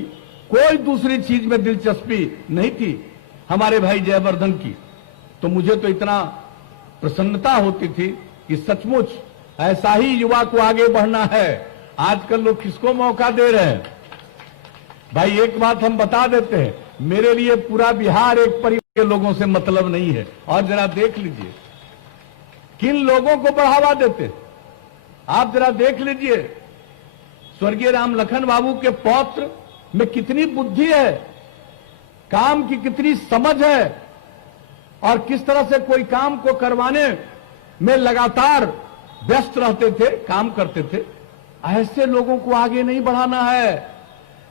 कोई दूसरी चीज में दिलचस्पी नहीं थी हमारे भाई जयवर्धन की, तो मुझे तो इतना प्रसन्नता होती थी कि सचमुच ऐसा ही युवा को आगे बढ़ना है। आजकल लोग किसको मौका दे रहे हैं? भाई एक बात हम बता देते हैं, मेरे लिए पूरा बिहार एक परिवार के लोगों से मतलब नहीं है। और जरा देख लीजिए किन लोगों को बढ़ावा देते, आप जरा देख लीजिए स्वर्गीय रामलखन बाबू के पौत्र में कितनी बुद्धि है, काम की कितनी समझ है और किस तरह से कोई काम को करवाने में लगातार व्यस्त रहते थे, काम करते थे। ऐसे लोगों को आगे नहीं बढ़ाना है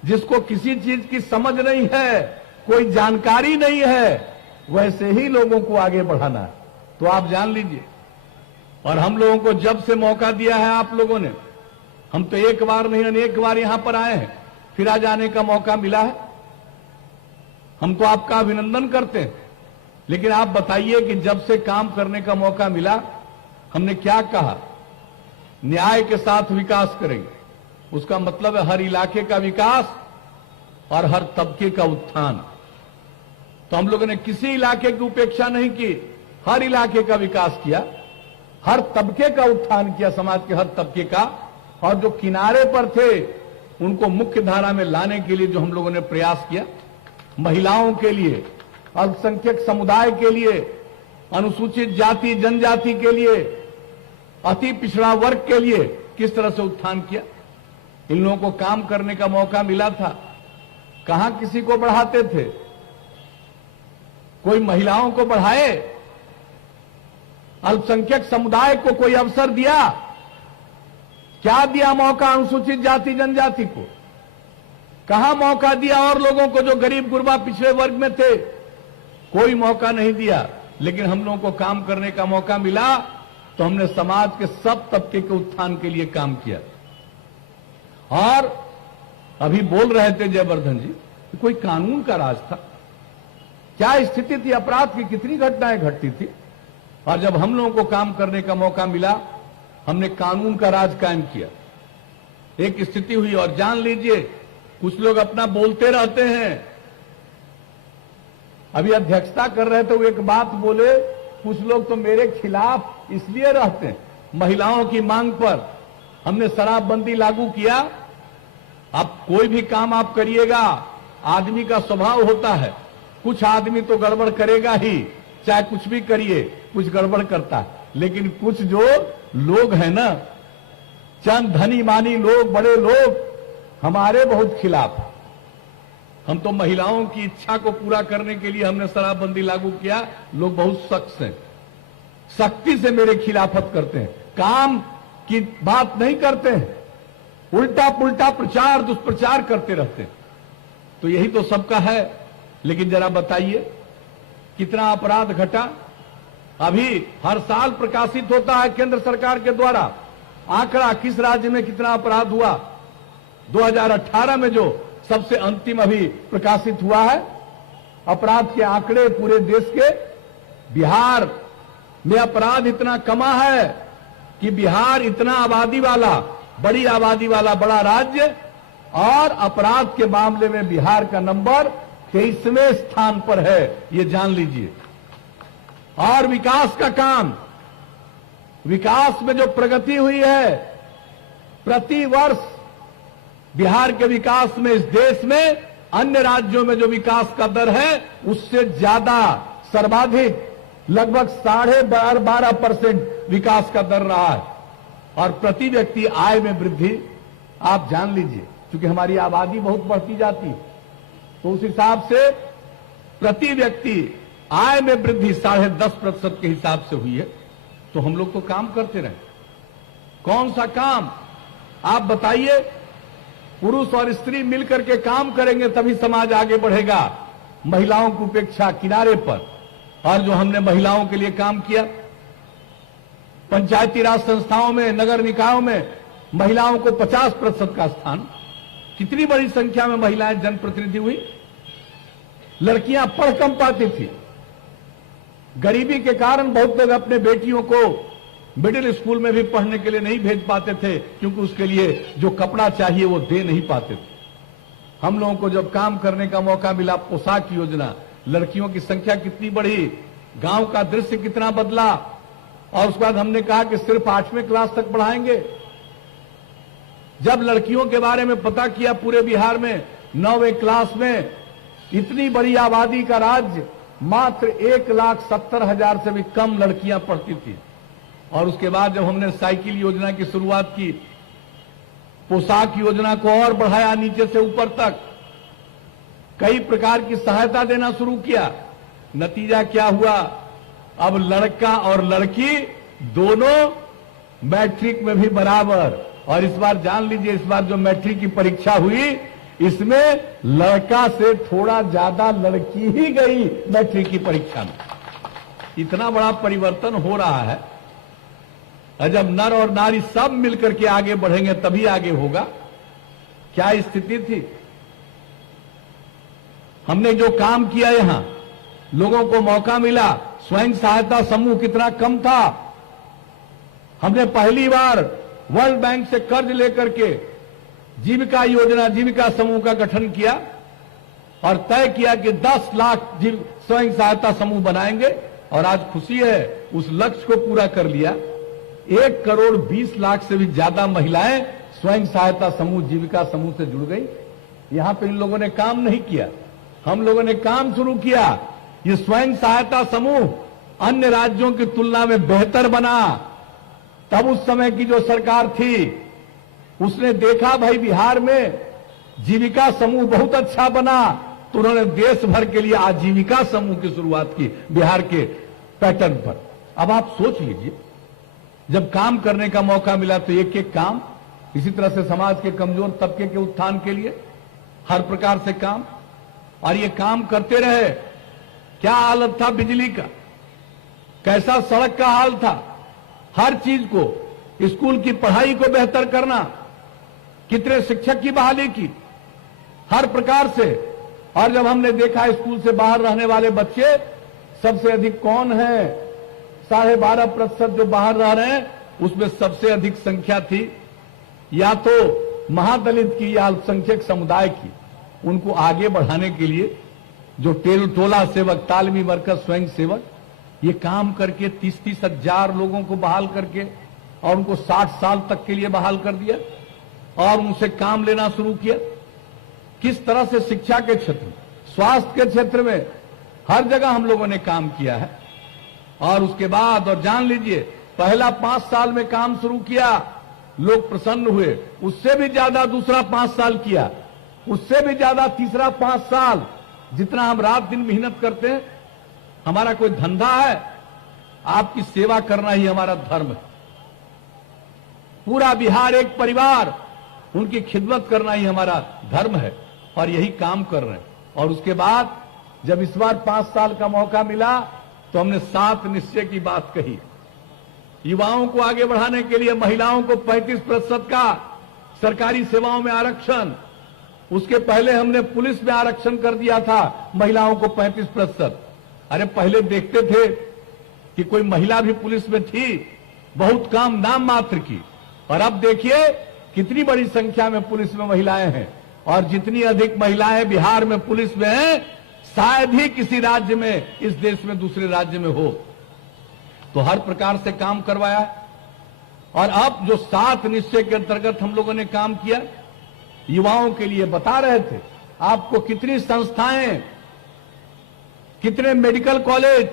जिसको किसी चीज की समझ नहीं है, कोई जानकारी नहीं है, वैसे ही लोगों को आगे बढ़ाना है। तो आप जान लीजिए, और हम लोगों को जब से मौका दिया है आप लोगों ने, हम तो एक बार नहीं अनेक बार यहां पर आए हैं, फिर आ जाने का मौका मिला है, हम तो आपका अभिनंदन करते हैं। लेकिन आप बताइए कि जब से काम करने का मौका मिला हमने क्या कहा? न्याय के साथ विकास करेंगे। उसका मतलब है हर इलाके का विकास और हर तबके का उत्थान। तो हम लोगों ने किसी इलाके की उपेक्षा नहीं की, हर इलाके का विकास किया, हर तबके का उत्थान किया, समाज के हर तबके का। और जो किनारे पर थे उनको मुख्य धारा में लाने के लिए जो हम लोगों ने प्रयास किया, महिलाओं के लिए, अल्पसंख्यक समुदाय के लिए, अनुसूचित जाति जनजाति के लिए, अति पिछड़ा वर्ग के लिए किस तरह से उत्थान किया। इन लोगों को काम करने का मौका मिला था, कहां किसी को बढ़ाते थे? कोई महिलाओं को बढ़ाए? अल्पसंख्यक समुदाय को कोई अवसर दिया? क्या दिया मौका अनुसूचित जाति जनजाति को? कहां मौका दिया और लोगों को जो गरीब गुरबा पिछड़े वर्ग में थे? कोई मौका नहीं दिया। लेकिन हम लोगों को काम करने का मौका मिला तो हमने समाज के सब तबके के उत्थान के लिए काम किया। और अभी बोल रहे थे जयवर्धन जी कि कोई कानून का राज था, क्या स्थिति थी, अपराध की कितनी घटनाएं घटती थी। और जब हम लोगों को काम करने का मौका मिला हमने कानून का राज कायम किया। एक स्थिति हुई और जान लीजिए, कुछ लोग अपना बोलते रहते हैं। अभी अध्यक्षता कर रहे थे, वो एक बात बोले, कुछ लोग तो मेरे खिलाफ इसलिए रहते हैं। महिलाओं की मांग पर हमने शराबबंदी लागू किया। अब कोई भी काम आप करिएगा, आदमी का स्वभाव होता है, कुछ आदमी तो गड़बड़ करेगा ही, चाहे कुछ भी करिए कुछ गड़बड़ करता है। लेकिन कुछ जो लोग हैं ना, चंद धनी मानी लोग, बड़े लोग हमारे बहुत खिलाफ। हम तो महिलाओं की इच्छा को पूरा करने के लिए हमने शराबबंदी लागू किया। लोग बहुत सख्त हैं, सख्ती से मेरे खिलाफत करते हैं, काम की बात नहीं करते हैं, उल्टा पुल्टा प्रचार दुष्प्रचार करते रहते हैं। तो यही तो सबका है। लेकिन जरा बताइए कितना अपराध घटा। अभी हर साल प्रकाशित होता है केंद्र सरकार के द्वारा आंकड़ा, किस राज्य में कितना अपराध हुआ। 2018 में जो सबसे अंतिम अभी प्रकाशित हुआ है अपराध के आंकड़े पूरे देश के, बिहार में अपराध इतना कमा है कि बिहार इतना आबादी वाला, बड़ी आबादी वाला बड़ा राज्य, और अपराध के मामले में बिहार का नंबर 23वें स्थान पर है, ये जान लीजिए। और विकास का काम, विकास में जो प्रगति हुई है, प्रति वर्ष बिहार के विकास में इस देश में अन्य राज्यों में जो विकास का दर है उससे ज्यादा, सर्वाधिक, लगभग 12.5% विकास का दर रहा है। और प्रति व्यक्ति आय में वृद्धि आप जान लीजिए, क्योंकि हमारी आबादी बहुत बढ़ती जाती है, तो उस हिसाब से प्रति व्यक्ति आय में वृद्धि 10.5% के हिसाब से हुई है। तो हम लोग तो काम करते रहे। कौन सा काम आप बताइए? पुरुष और स्त्री मिलकर के काम करेंगे तभी समाज आगे बढ़ेगा। महिलाओं की उपेक्षा किनारे पर। और जो हमने महिलाओं के लिए काम किया, पंचायती राज संस्थाओं में, नगर निकायों में महिलाओं को 50% का स्थान। कितनी बड़ी संख्या में महिलाएं जनप्रतिनिधि हुई। लड़कियां पढ़ कम पाती थी, गरीबी के कारण बहुत लोग अपने बेटियों को मिडिल स्कूल में भी पढ़ने के लिए नहीं भेज पाते थे, क्योंकि उसके लिए जो कपड़ा चाहिए वो दे नहीं पाते थे। हम लोगों को जब काम करने का मौका मिला, पोशाक योजना, लड़कियों की संख्या कितनी बढ़ी, गांव का दृश्य कितना बदला। और उसके बाद हमने कहा कि सिर्फ 8वीं क्लास तक पढ़ाएंगे। जब लड़कियों के बारे में पता किया पूरे बिहार में, 9वीं क्लास में इतनी बड़ी आबादी का राज्य, मात्र 1,70,000 से भी कम लड़कियां पढ़ती थी। और उसके बाद जब हमने साइकिल योजना की शुरुआत की, पोशाक योजना को और बढ़ाया नीचे से ऊपर तक, कई प्रकार की सहायता देना शुरू किया। नतीजा क्या हुआ? अब लड़का और लड़की दोनों मैट्रिक में भी बराबर। और इस बार जान लीजिए, इस बार जो मैट्रिक की परीक्षा हुई, इसमें लड़का से थोड़ा ज्यादा लड़की ही गई मैट्रिक की परीक्षा में। इतना बड़ा परिवर्तन हो रहा है। जब नर और नारी सब मिलकर के आगे बढ़ेंगे तभी आगे होगा। क्या स्थिति थी? हमने जो काम किया, यहां लोगों को मौका मिला। स्वयं सहायता समूह कितना कम था। हमने पहली बार वर्ल्ड बैंक से कर्ज लेकर के जीविका योजना, जीविका समूह का गठन किया। और तय किया कि 10 लाख स्वयं सहायता समूह बनाएंगे, और आज खुशी है उस लक्ष्य को पूरा कर लिया। 1 करोड़ 20 लाख से भी ज्यादा महिलाएं स्वयं सहायता समूह, जीविका समूह से जुड़ गई। यहां पे इन लोगों ने काम नहीं किया, हम लोगों ने काम शुरू किया। ये स्वयं सहायता समूह अन्य राज्यों की तुलना में बेहतर बना। तब उस समय की जो सरकार थी उसने देखा भाई बिहार में जीविका समूह बहुत अच्छा बना, तो उन्होंने देश भर के लिए आजीविका समूह की शुरुआत की बिहार के पैटर्न पर। अब आप सोच लीजिए, जब काम करने का मौका मिला तो एक एक काम, इसी तरह से समाज के कमजोर तबके के उत्थान के लिए हर प्रकार से काम, और ये काम करते रहे। क्या हालत था बिजली का, कैसा सड़क का हाल था, हर चीज को, स्कूल की पढ़ाई को बेहतर करना, कितने शिक्षक की बहाली की, हर प्रकार से। और जब हमने देखा स्कूल से बाहर रहने वाले बच्चे सबसे अधिक कौन है, 12.5% जो बाहर रह रहे हैं, उसमें सबसे अधिक संख्या थी या तो महादलित की या अल्पसंख्यक समुदाय की। उनको आगे बढ़ाने के लिए जो टोला सेवक, तालमी वर्कर, स्वयं सेवक, ये काम करके 30-30 हजार लोगों को बहाल करके और उनको 60 साल तक के लिए बहाल कर दिया और उनसे काम लेना शुरू किया। किस तरह से शिक्षा के क्षेत्र में, स्वास्थ्य के क्षेत्र में, हर जगह हम लोगों ने काम किया है। और उसके बाद, और जान लीजिए, पहला 5 साल में काम शुरू किया, लोग प्रसन्न हुए, उससे भी ज्यादा दूसरा 5 साल किया, उससे भी ज्यादा तीसरा 5 साल। जितना हम रात दिन मेहनत करते हैं, हमारा कोई धंधा है, आपकी सेवा करना ही हमारा धर्म है। पूरा बिहार एक परिवार, उनकी खिदमत करना ही हमारा धर्म है, और यही काम कर रहे हैं। और उसके बाद जब इस बार 5 साल का मौका मिला तो हमने 7 निश्चय की बात कही। युवाओं को आगे बढ़ाने के लिए महिलाओं को 35% का सरकारी सेवाओं में आरक्षण, उसके पहले हमने पुलिस में आरक्षण कर दिया था महिलाओं को 35%। अरे पहले देखते थे कि कोई महिला भी पुलिस में थी, बहुत कम, नाम मात्र की, और अब देखिए कितनी बड़ी संख्या में पुलिस में महिलाएं हैं। और जितनी अधिक महिलाएं बिहार में पुलिस में हैं, शायद ही किसी राज्य में, इस देश में, दूसरे राज्य में हो। तो हर प्रकार से काम करवाया। और अब जो 7 निश्चय के अंतर्गत हम लोगों ने काम किया, युवाओं के लिए बता रहे थे आपको कितनी संस्थाएं, कितने मेडिकल कॉलेज,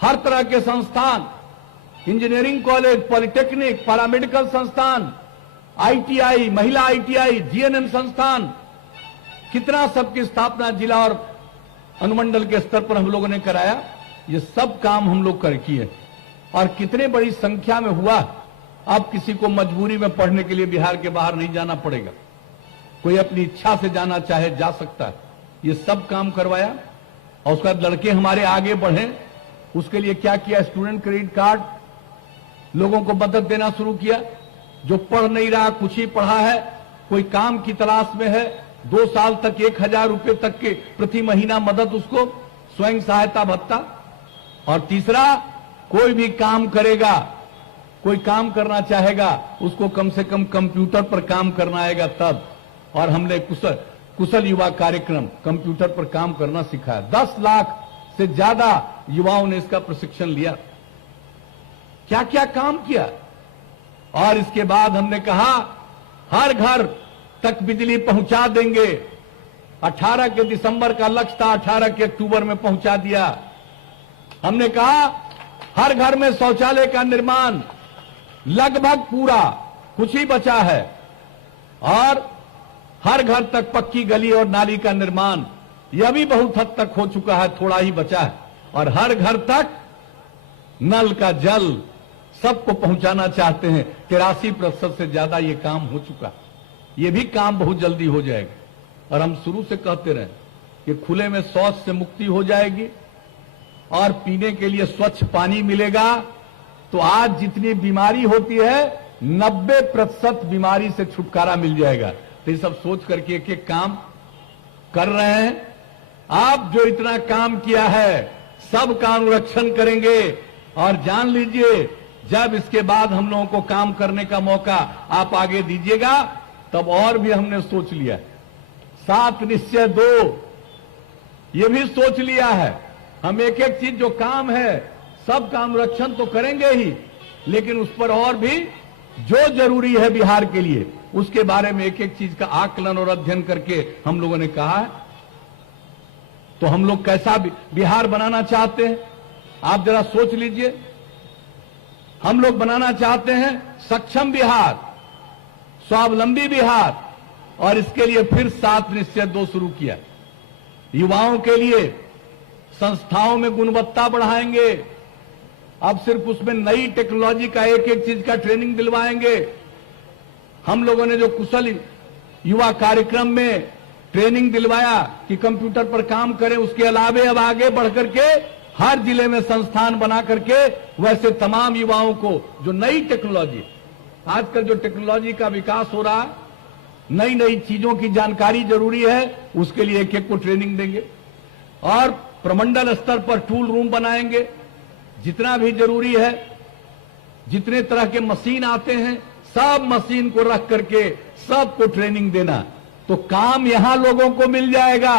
हर तरह के संस्थान, इंजीनियरिंग कॉलेज, पॉलिटेक्निक, पैरामेडिकल संस्थान, आईटीआई, महिला आईटीआई, जीएनएम संस्थान, कितना सबकी स्थापना जिला और अनुमंडल के स्तर पर हम लोगों ने कराया। ये सब काम हम लोग कर किए, और कितने बड़ी संख्या में हुआ। अब किसी को मजबूरी में पढ़ने के लिए बिहार के बाहर नहीं जाना पड़ेगा, कोई अपनी इच्छा से जाना चाहे जा सकता है। ये सब काम करवाया। और उसके बाद लड़के हमारे आगे बढ़े, उसके लिए क्या किया, स्टूडेंट क्रेडिट कार्ड, लोगों को मदद देना शुरू किया। जो पढ़ नहीं रहा, कुछ ही पढ़ा है, कोई काम की तलाश में है, 2 साल तक 1000 रुपए तक के प्रति महीना मदद, उसको स्वयं सहायता भत्ता। और तीसरा, कोई भी काम करेगा, कोई काम करना चाहेगा, उसको कम से कम कंप्यूटर पर काम करना आएगा तब। और हमने कुशल युवा कार्यक्रम, कंप्यूटर पर काम करना सिखाया। 10 लाख से ज्यादा युवाओं ने इसका प्रशिक्षण लिया। क्या क्या काम किया। और इसके बाद हमने कहा हर घर तक बिजली पहुंचा देंगे। 18 के दिसंबर का लक्ष्य था, 18 के अक्टूबर में पहुंचा दिया। हमने कहा हर घर में शौचालय का निर्माण लगभग पूरा, कुछ ही बचा है। और हर घर तक पक्की गली और नाली का निर्माण, यह भी बहुत हद तक हो चुका है, थोड़ा ही बचा है। और हर घर तक नल का जल सबको पहुंचाना चाहते हैं। 83% से ज्यादा ये काम हो चुका। ये भी काम बहुत जल्दी हो जाएगा। और हम शुरू से कहते रहे कि खुले में शौच से मुक्ति हो जाएगी और पीने के लिए स्वच्छ पानी मिलेगा। तो आज जितनी बीमारी होती है, 90% बीमारी से छुटकारा मिल जाएगा। तो ये सब सोच करके एक एक काम कर रहे हैं। आप जो इतना काम किया है, सबका अनुरक्षण करेंगे। और जान लीजिए, जब इसके बाद हम लोगों को काम करने का मौका आप आगे दीजिएगा, तब और भी हमने सोच लिया। 7 निश्चय 2 ये भी सोच लिया है। हम एक एक चीज जो काम है सब काम रक्षण तो करेंगे ही, लेकिन उस पर और भी जो जरूरी है बिहार के लिए उसके बारे में एक एक चीज का आकलन और अध्ययन करके हम लोगों ने कहा है। तो हम लोग कैसा बिहार बनाना चाहते हैं आप जरा सोच लीजिए। हम लोग बनाना चाहते हैं सक्षम बिहार, स्वावलंबी बिहार, और इसके लिए फिर 7 निश्चय 2 शुरू किया। युवाओं के लिए संस्थाओं में गुणवत्ता बढ़ाएंगे। अब सिर्फ उसमें नई टेक्नोलॉजी का एक एक चीज का ट्रेनिंग दिलवाएंगे। हम लोगों ने जो कुशल युवा कार्यक्रम में ट्रेनिंग दिलवाया कि कंप्यूटर पर काम करें, उसके अलावे अब आगे बढ़ करके हर जिले में संस्थान बना करके वैसे तमाम युवाओं को जो नई टेक्नोलॉजी, आजकल जो टेक्नोलॉजी का विकास हो रहा है, नई नई चीजों की जानकारी जरूरी है, उसके लिए एक एक को ट्रेनिंग देंगे। और प्रमंडल स्तर पर टूल रूम बनाएंगे। जितना भी जरूरी है, जितने तरह के मशीन आते हैं सब मशीन को रख करके सबको ट्रेनिंग देना, तो काम यहां लोगों को मिल जाएगा।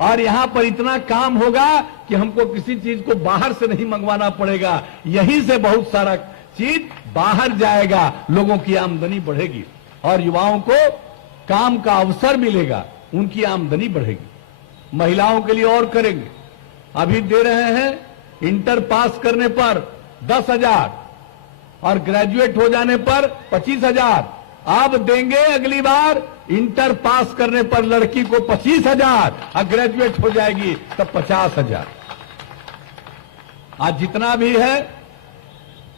और यहां पर इतना काम होगा कि हमको किसी चीज को बाहर से नहीं मंगवाना पड़ेगा, यहीं से बहुत सारा चीज बाहर जाएगा, लोगों की आमदनी बढ़ेगी और युवाओं को काम का अवसर मिलेगा, उनकी आमदनी बढ़ेगी। महिलाओं के लिए और करेंगे। अभी दे रहे हैं इंटर पास करने पर 10,000 और ग्रेजुएट हो जाने पर 25,000। अब देंगे अगली बार इंटर पास करने पर लड़की को 25,000 और ग्रेजुएट हो जाएगी तब 50,000। आज जितना भी है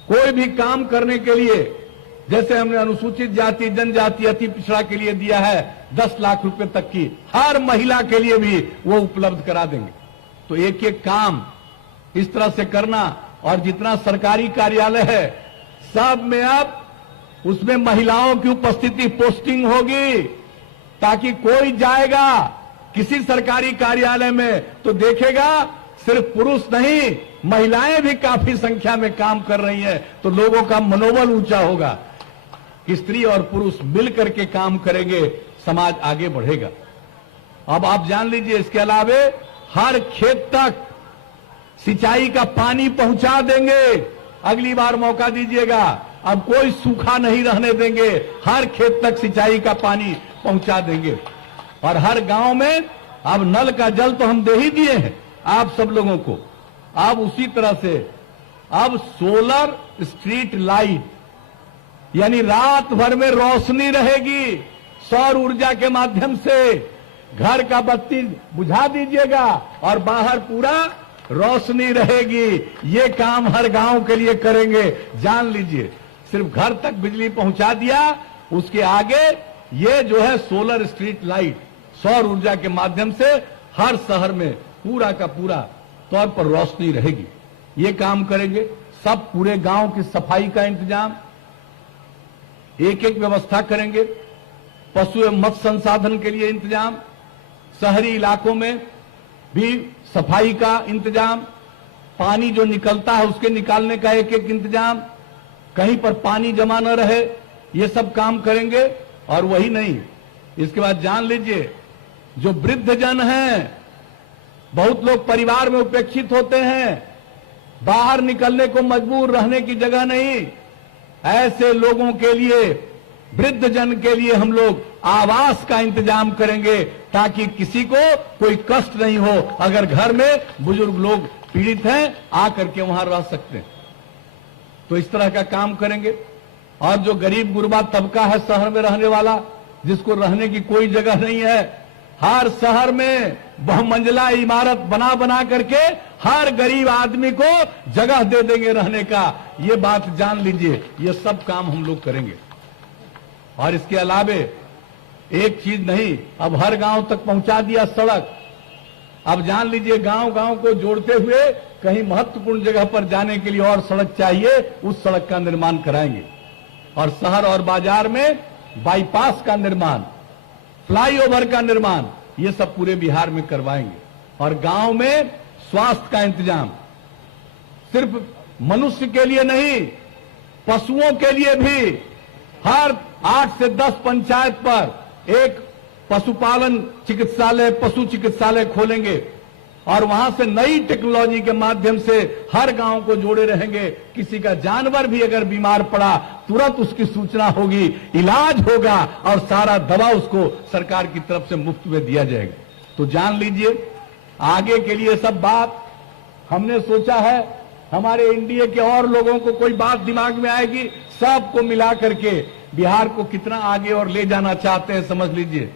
कोई भी काम करने के लिए, जैसे हमने अनुसूचित जाति जनजाति अति पिछड़ा के लिए दिया है 10 लाख रुपए तक की, हर महिला के लिए भी वो उपलब्ध करा देंगे। तो एक एक काम इस तरह से करना। और जितना सरकारी कार्यालय है सब में अब उसमें महिलाओं की उपस्थिति पोस्टिंग होगी, ताकि कोई जाएगा किसी सरकारी कार्यालय में तो देखेगा सिर्फ पुरुष नहीं, महिलाएं भी काफी संख्या में काम कर रही हैं, तो लोगों का मनोबल ऊंचा होगा कि स्त्री और पुरुष मिलकर के काम करेंगे, समाज आगे बढ़ेगा। अब आप जान लीजिए, इसके अलावे हर खेत तक सिंचाई का पानी पहुंचा देंगे। अगली बार मौका दीजिएगा, अब कोई सूखा नहीं रहने देंगे, हर खेत तक सिंचाई का पानी पहुंचा देंगे। और हर गांव में अब नल का जल तो हम दे ही दिए हैं आप सब लोगों को, अब उसी तरह से अब सोलर स्ट्रीट लाइट, यानी रात भर में रोशनी रहेगी सौर ऊर्जा के माध्यम से। घर का बत्ती बुझा दीजिएगा और बाहर पूरा रोशनी रहेगी। ये काम हर गांव के लिए करेंगे, जान लीजिए। सिर्फ घर तक बिजली पहुंचा दिया, उसके आगे ये जो है सोलर स्ट्रीट लाइट सौर ऊर्जा के माध्यम से हर शहर में पूरा का पूरा तौर पर रोशनी रहेगी। ये काम करेंगे। सब पूरे गांव की सफाई का इंतजाम एक एक व्यवस्था करेंगे। पशु एवं मत्स्य संसाधन के लिए इंतजाम, शहरी इलाकों में भी सफाई का इंतजाम, पानी जो निकलता है उसके निकालने का एक एक इंतजाम, कहीं पर पानी जमा न रहे, ये सब काम करेंगे। और वही नहीं, इसके बाद जान लीजिए, जो वृद्ध जन हैं, बहुत लोग परिवार में उपेक्षित होते हैं, बाहर निकलने को मजबूर, रहने की जगह नहीं, ऐसे लोगों के लिए, वृद्ध जन के लिए हम लोग आवास का इंतजाम करेंगे, ताकि किसी को कोई कष्ट नहीं हो। अगर घर में बुजुर्ग लोग पीड़ित हैं, आकर के वहां रह सकते हैं, तो इस तरह का काम करेंगे। और जो गरीब गुरबा तबका है शहर में रहने वाला, जिसको रहने की कोई जगह नहीं है, हर शहर में बहुमंजिला इमारत बना बना करके हर गरीब आदमी को जगह दे देंगे रहने का। ये बात जान लीजिए, ये सब काम हम लोग करेंगे। और इसके अलावे एक चीज नहीं, अब हर गांव तक पहुंचा दिया सड़क। अब जान लीजिए, गांव गांव को जोड़ते हुए कहीं महत्वपूर्ण जगह पर जाने के लिए और सड़क चाहिए, उस सड़क का निर्माण कराएंगे। और शहर और बाजार में बाईपास का निर्माण, फ्लाईओवर का निर्माण, ये सब पूरे बिहार में करवाएंगे। और गांव में स्वास्थ्य का इंतजाम, सिर्फ मनुष्य के लिए नहीं, पशुओं के लिए भी हर 8 से 10 पंचायत पर एक पशुपालन चिकित्सालय, पशु चिकित्सालय खोलेंगे और वहां से नई टेक्नोलॉजी के माध्यम से हर गांव को जोड़े रहेंगे। किसी का जानवर भी अगर बीमार पड़ा तुरंत उसकी सूचना होगी, इलाज होगा और सारा दवा उसको सरकार की तरफ से मुफ्त में दिया जाएगा। तो जान लीजिए, आगे के लिए सब बात हमने सोचा है, हमारे एनडीए के और लोगों को कोई बात दिमाग में आएगी, सबको मिला करके बिहार को कितना आगे और ले जाना चाहते हैं समझ लीजिए।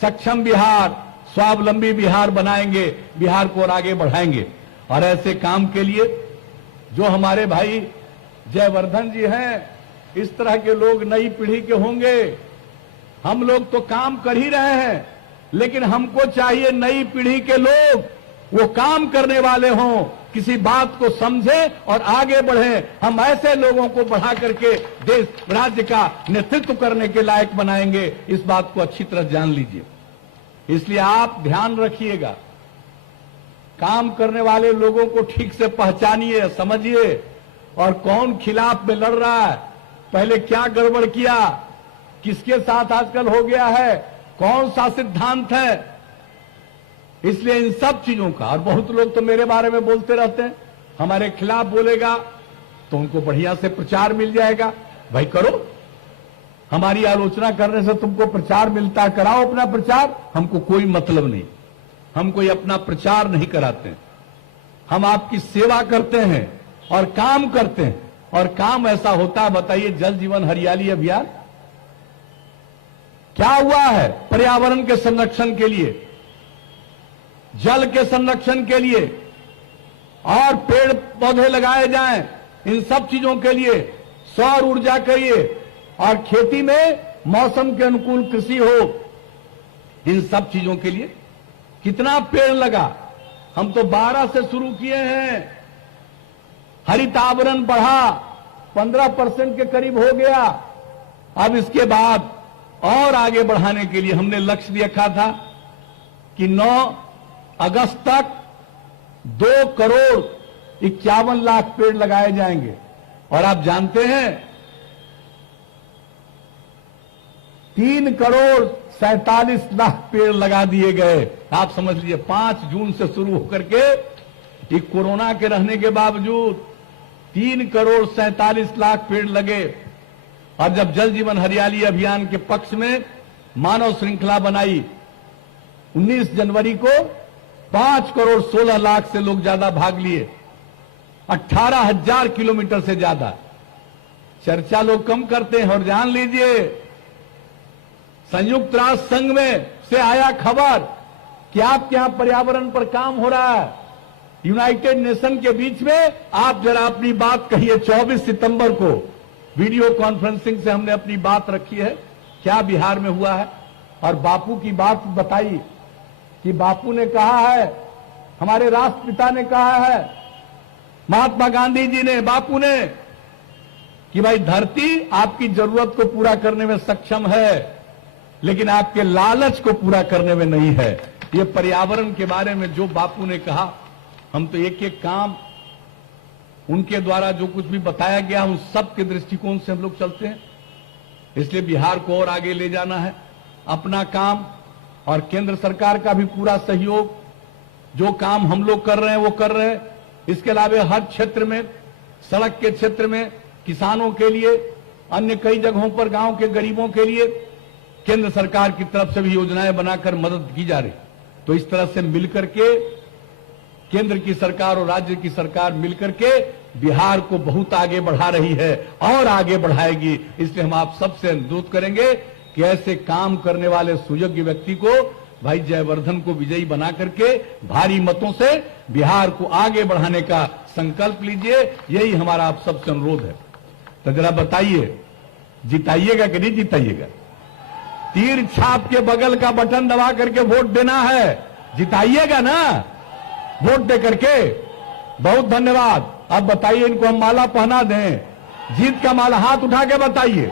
सक्षम बिहार, स्वावलंबी बिहार बनाएंगे, बिहार को और आगे बढ़ाएंगे। और ऐसे काम के लिए जो हमारे भाई जयवर्धन जी हैं, इस तरह के लोग नई पीढ़ी के होंगे। हम लोग तो काम कर ही रहे हैं, लेकिन हमको चाहिए नई पीढ़ी के लोग, वो काम करने वाले हों, किसी बात को समझें और आगे बढ़ें। हम ऐसे लोगों को बढ़ा करके देश राज्य का नेतृत्व करने के लायक बनाएंगे। इस बात को अच्छी तरह जान लीजिए। इसलिए आप ध्यान रखिएगा, काम करने वाले लोगों को ठीक से पहचानिए, समझिए, और कौन खिलाफ में लड़ रहा है, पहले क्या गड़बड़ किया, किसके साथ आजकल हो गया है, कौन सा सिद्धांत है। इसलिए इन सब चीजों का, और बहुत लोग तो मेरे बारे में बोलते रहते हैं, हमारे खिलाफ बोलेगा तो उनको बढ़िया से प्रचार मिल जाएगा। भाई करो, हमारी आलोचना करने से तुमको प्रचार मिलता है, कराओ अपना प्रचार, हमको कोई मतलब नहीं, हम कोई अपना प्रचार नहीं कराते हैं। हम आपकी सेवा करते हैं और काम करते हैं। और काम ऐसा होता है, बताइए, जल जीवन हरियाली अभियान क्या हुआ है? पर्यावरण के संरक्षण के लिए, जल के संरक्षण के लिए, और पेड़ पौधे लगाए जाएं, इन सब चीजों के लिए, सौर ऊर्जा करिए, और खेती में मौसम के अनुकूल कृषि हो, इन सब चीजों के लिए कितना पेड़ लगा। हम तो 12 से शुरू किए हैं, हरित आवरण बढ़ा, 15% के करीब हो गया। अब इसके बाद और आगे बढ़ाने के लिए हमने लक्ष्य रखा था कि 9 अगस्त तक 2,51,00,000 पेड़ लगाए जाएंगे। और आप जानते हैं 3,47,00,000 पेड़ लगा दिए गए। आप समझ लीजिए, 5 जून से शुरू होकर के ये कोरोना के रहने के बावजूद 3,47,00,000 पेड़ लगे। और जब जल जीवन हरियाली अभियान के पक्ष में मानव श्रृंखला बनाई 19 जनवरी को, 5,16,00,000 से लोग ज्यादा भाग लिए, 18,000 किलोमीटर से ज्यादा। चर्चा लोग कम करते हैं। और जान लीजिए, संयुक्त राष्ट्र संघ में से आया खबर कि आपके यहां पर्यावरण पर काम हो रहा है, यूनाइटेड नेशन के बीच में। आप जरा अपनी बात कहिए। 24 सितंबर को वीडियो कॉन्फ्रेंसिंग से हमने अपनी बात रखी है, क्या बिहार में हुआ है, और बापू की बात बताई कि बापू ने कहा है, हमारे राष्ट्रपिता ने कहा है, महात्मा गांधी जी ने, बापू ने, कि भाई धरती आपकी जरूरत को पूरा करने में सक्षम है, लेकिन आपके लालच को पूरा करने में नहीं है। ये पर्यावरण के बारे में जो बापू ने कहा, हम तो एक एक काम उनके द्वारा जो कुछ भी बताया गया उन सब के दृष्टिकोण से हम लोग चलते हैं। इसलिए बिहार को और आगे ले जाना है, अपना काम और केंद्र सरकार का भी पूरा सहयोग। जो काम हम लोग कर रहे हैं वो कर रहे हैं। इसके अलावा हर क्षेत्र में, सड़क के क्षेत्र में, किसानों के लिए, अन्य कई जगहों पर गांव के गरीबों के लिए केंद्र सरकार की तरफ से भी योजनाएं बनाकर मदद की जा रही। तो इस तरह से मिलकर के केंद्र की सरकार और राज्य की सरकार मिलकर के बिहार को बहुत आगे बढ़ा रही है और आगे बढ़ाएगी। इसलिए हम आप सबसे अनुरोध करेंगे कि ऐसे काम करने वाले सुयोग्य व्यक्ति को, भाई जयवर्धन को विजयी बना करके भारी मतों से बिहार को आगे बढ़ाने का संकल्प लीजिए। यही हमारा आप सबसे अनुरोध है। तो जरा बताइए, जिताइएगा कि नहीं जिताइएगा? तीर छाप के बगल का बटन दबा करके वोट देना है, जिताइएगा ना वोट दे करके। बहुत धन्यवाद। अब बताइए, इनको हम माला पहना दें, जीत का माला हाथ उठा के बताइए।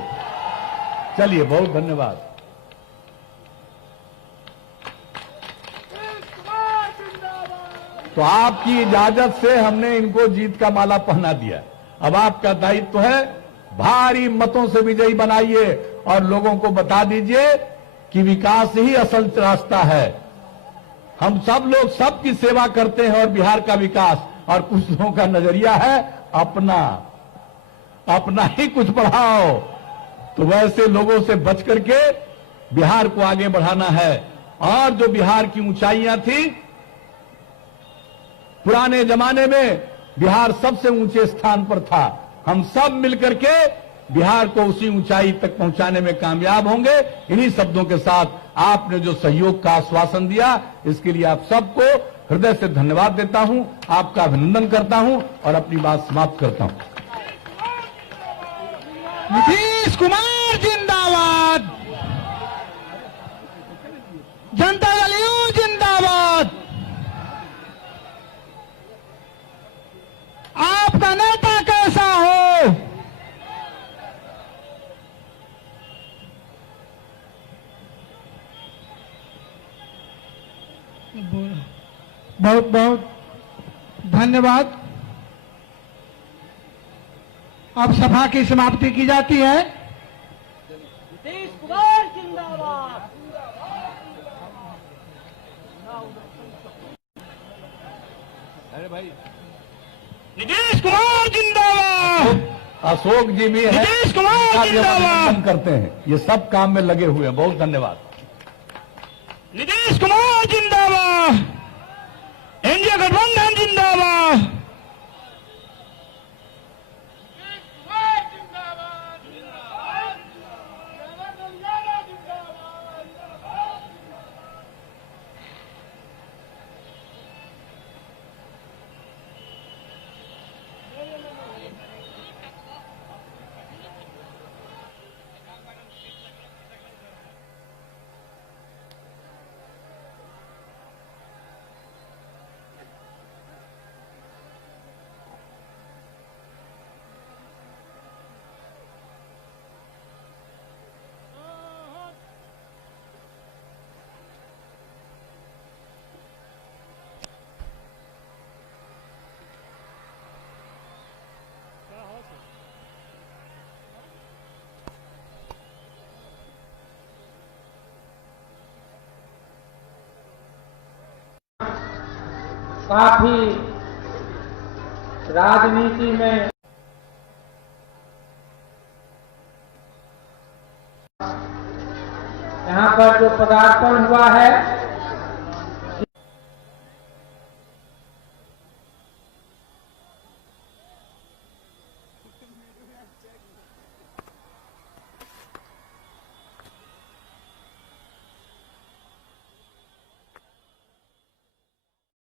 चलिए, बहुत धन्यवाद। तो आपकी इजाजत से हमने इनको जीत का माला पहना दिया। अब आपका दायित्व है, भारी मतों से विजयी बनाइए और लोगों को बता दीजिए कि विकास ही असल रास्ता है। हम सब लोग सबकी सेवा करते हैं और बिहार का विकास, और कुछ लोगों का नजरिया है अपना ही कुछ बढ़ाओ। तो वैसे लोगों से बच करके बिहार को आगे बढ़ाना है। और जो बिहार की ऊंचाइयां थी, पुराने जमाने में बिहार सबसे ऊंचे स्थान पर था। हम सब मिलकर के बिहार को उसी ऊंचाई तक पहुंचाने में कामयाब होंगे। इन्हीं शब्दों के साथ आपने जो सहयोग का आश्वासन दिया, इसके लिए आप सबको हृदय से धन्यवाद देता हूं, आपका अभिनंदन करता हूं और अपनी बात समाप्त करता हूं। नीतीश कुमार जिंदाबाद, जनता दल यू जिंदाबाद। आपका नेता कैसा हो, बहुत बहुत धन्यवाद। अब सभा की समाप्ति की जाती है। नीतीश कुमार जिंदाबाद। नीतीश कुमार जिंदाबाद। अशोक जी भी है, नीतीश कुमार जिंदाबाद। करते हैं, ये सब काम में लगे हुए हैं। बहुत धन्यवाद। नीतीश कुमार जिंदाबाद, एनडीए गठबंधन जिंदाबाद। साथ ही राजनीति में यहाँ पर जो पदार्पण हुआ है,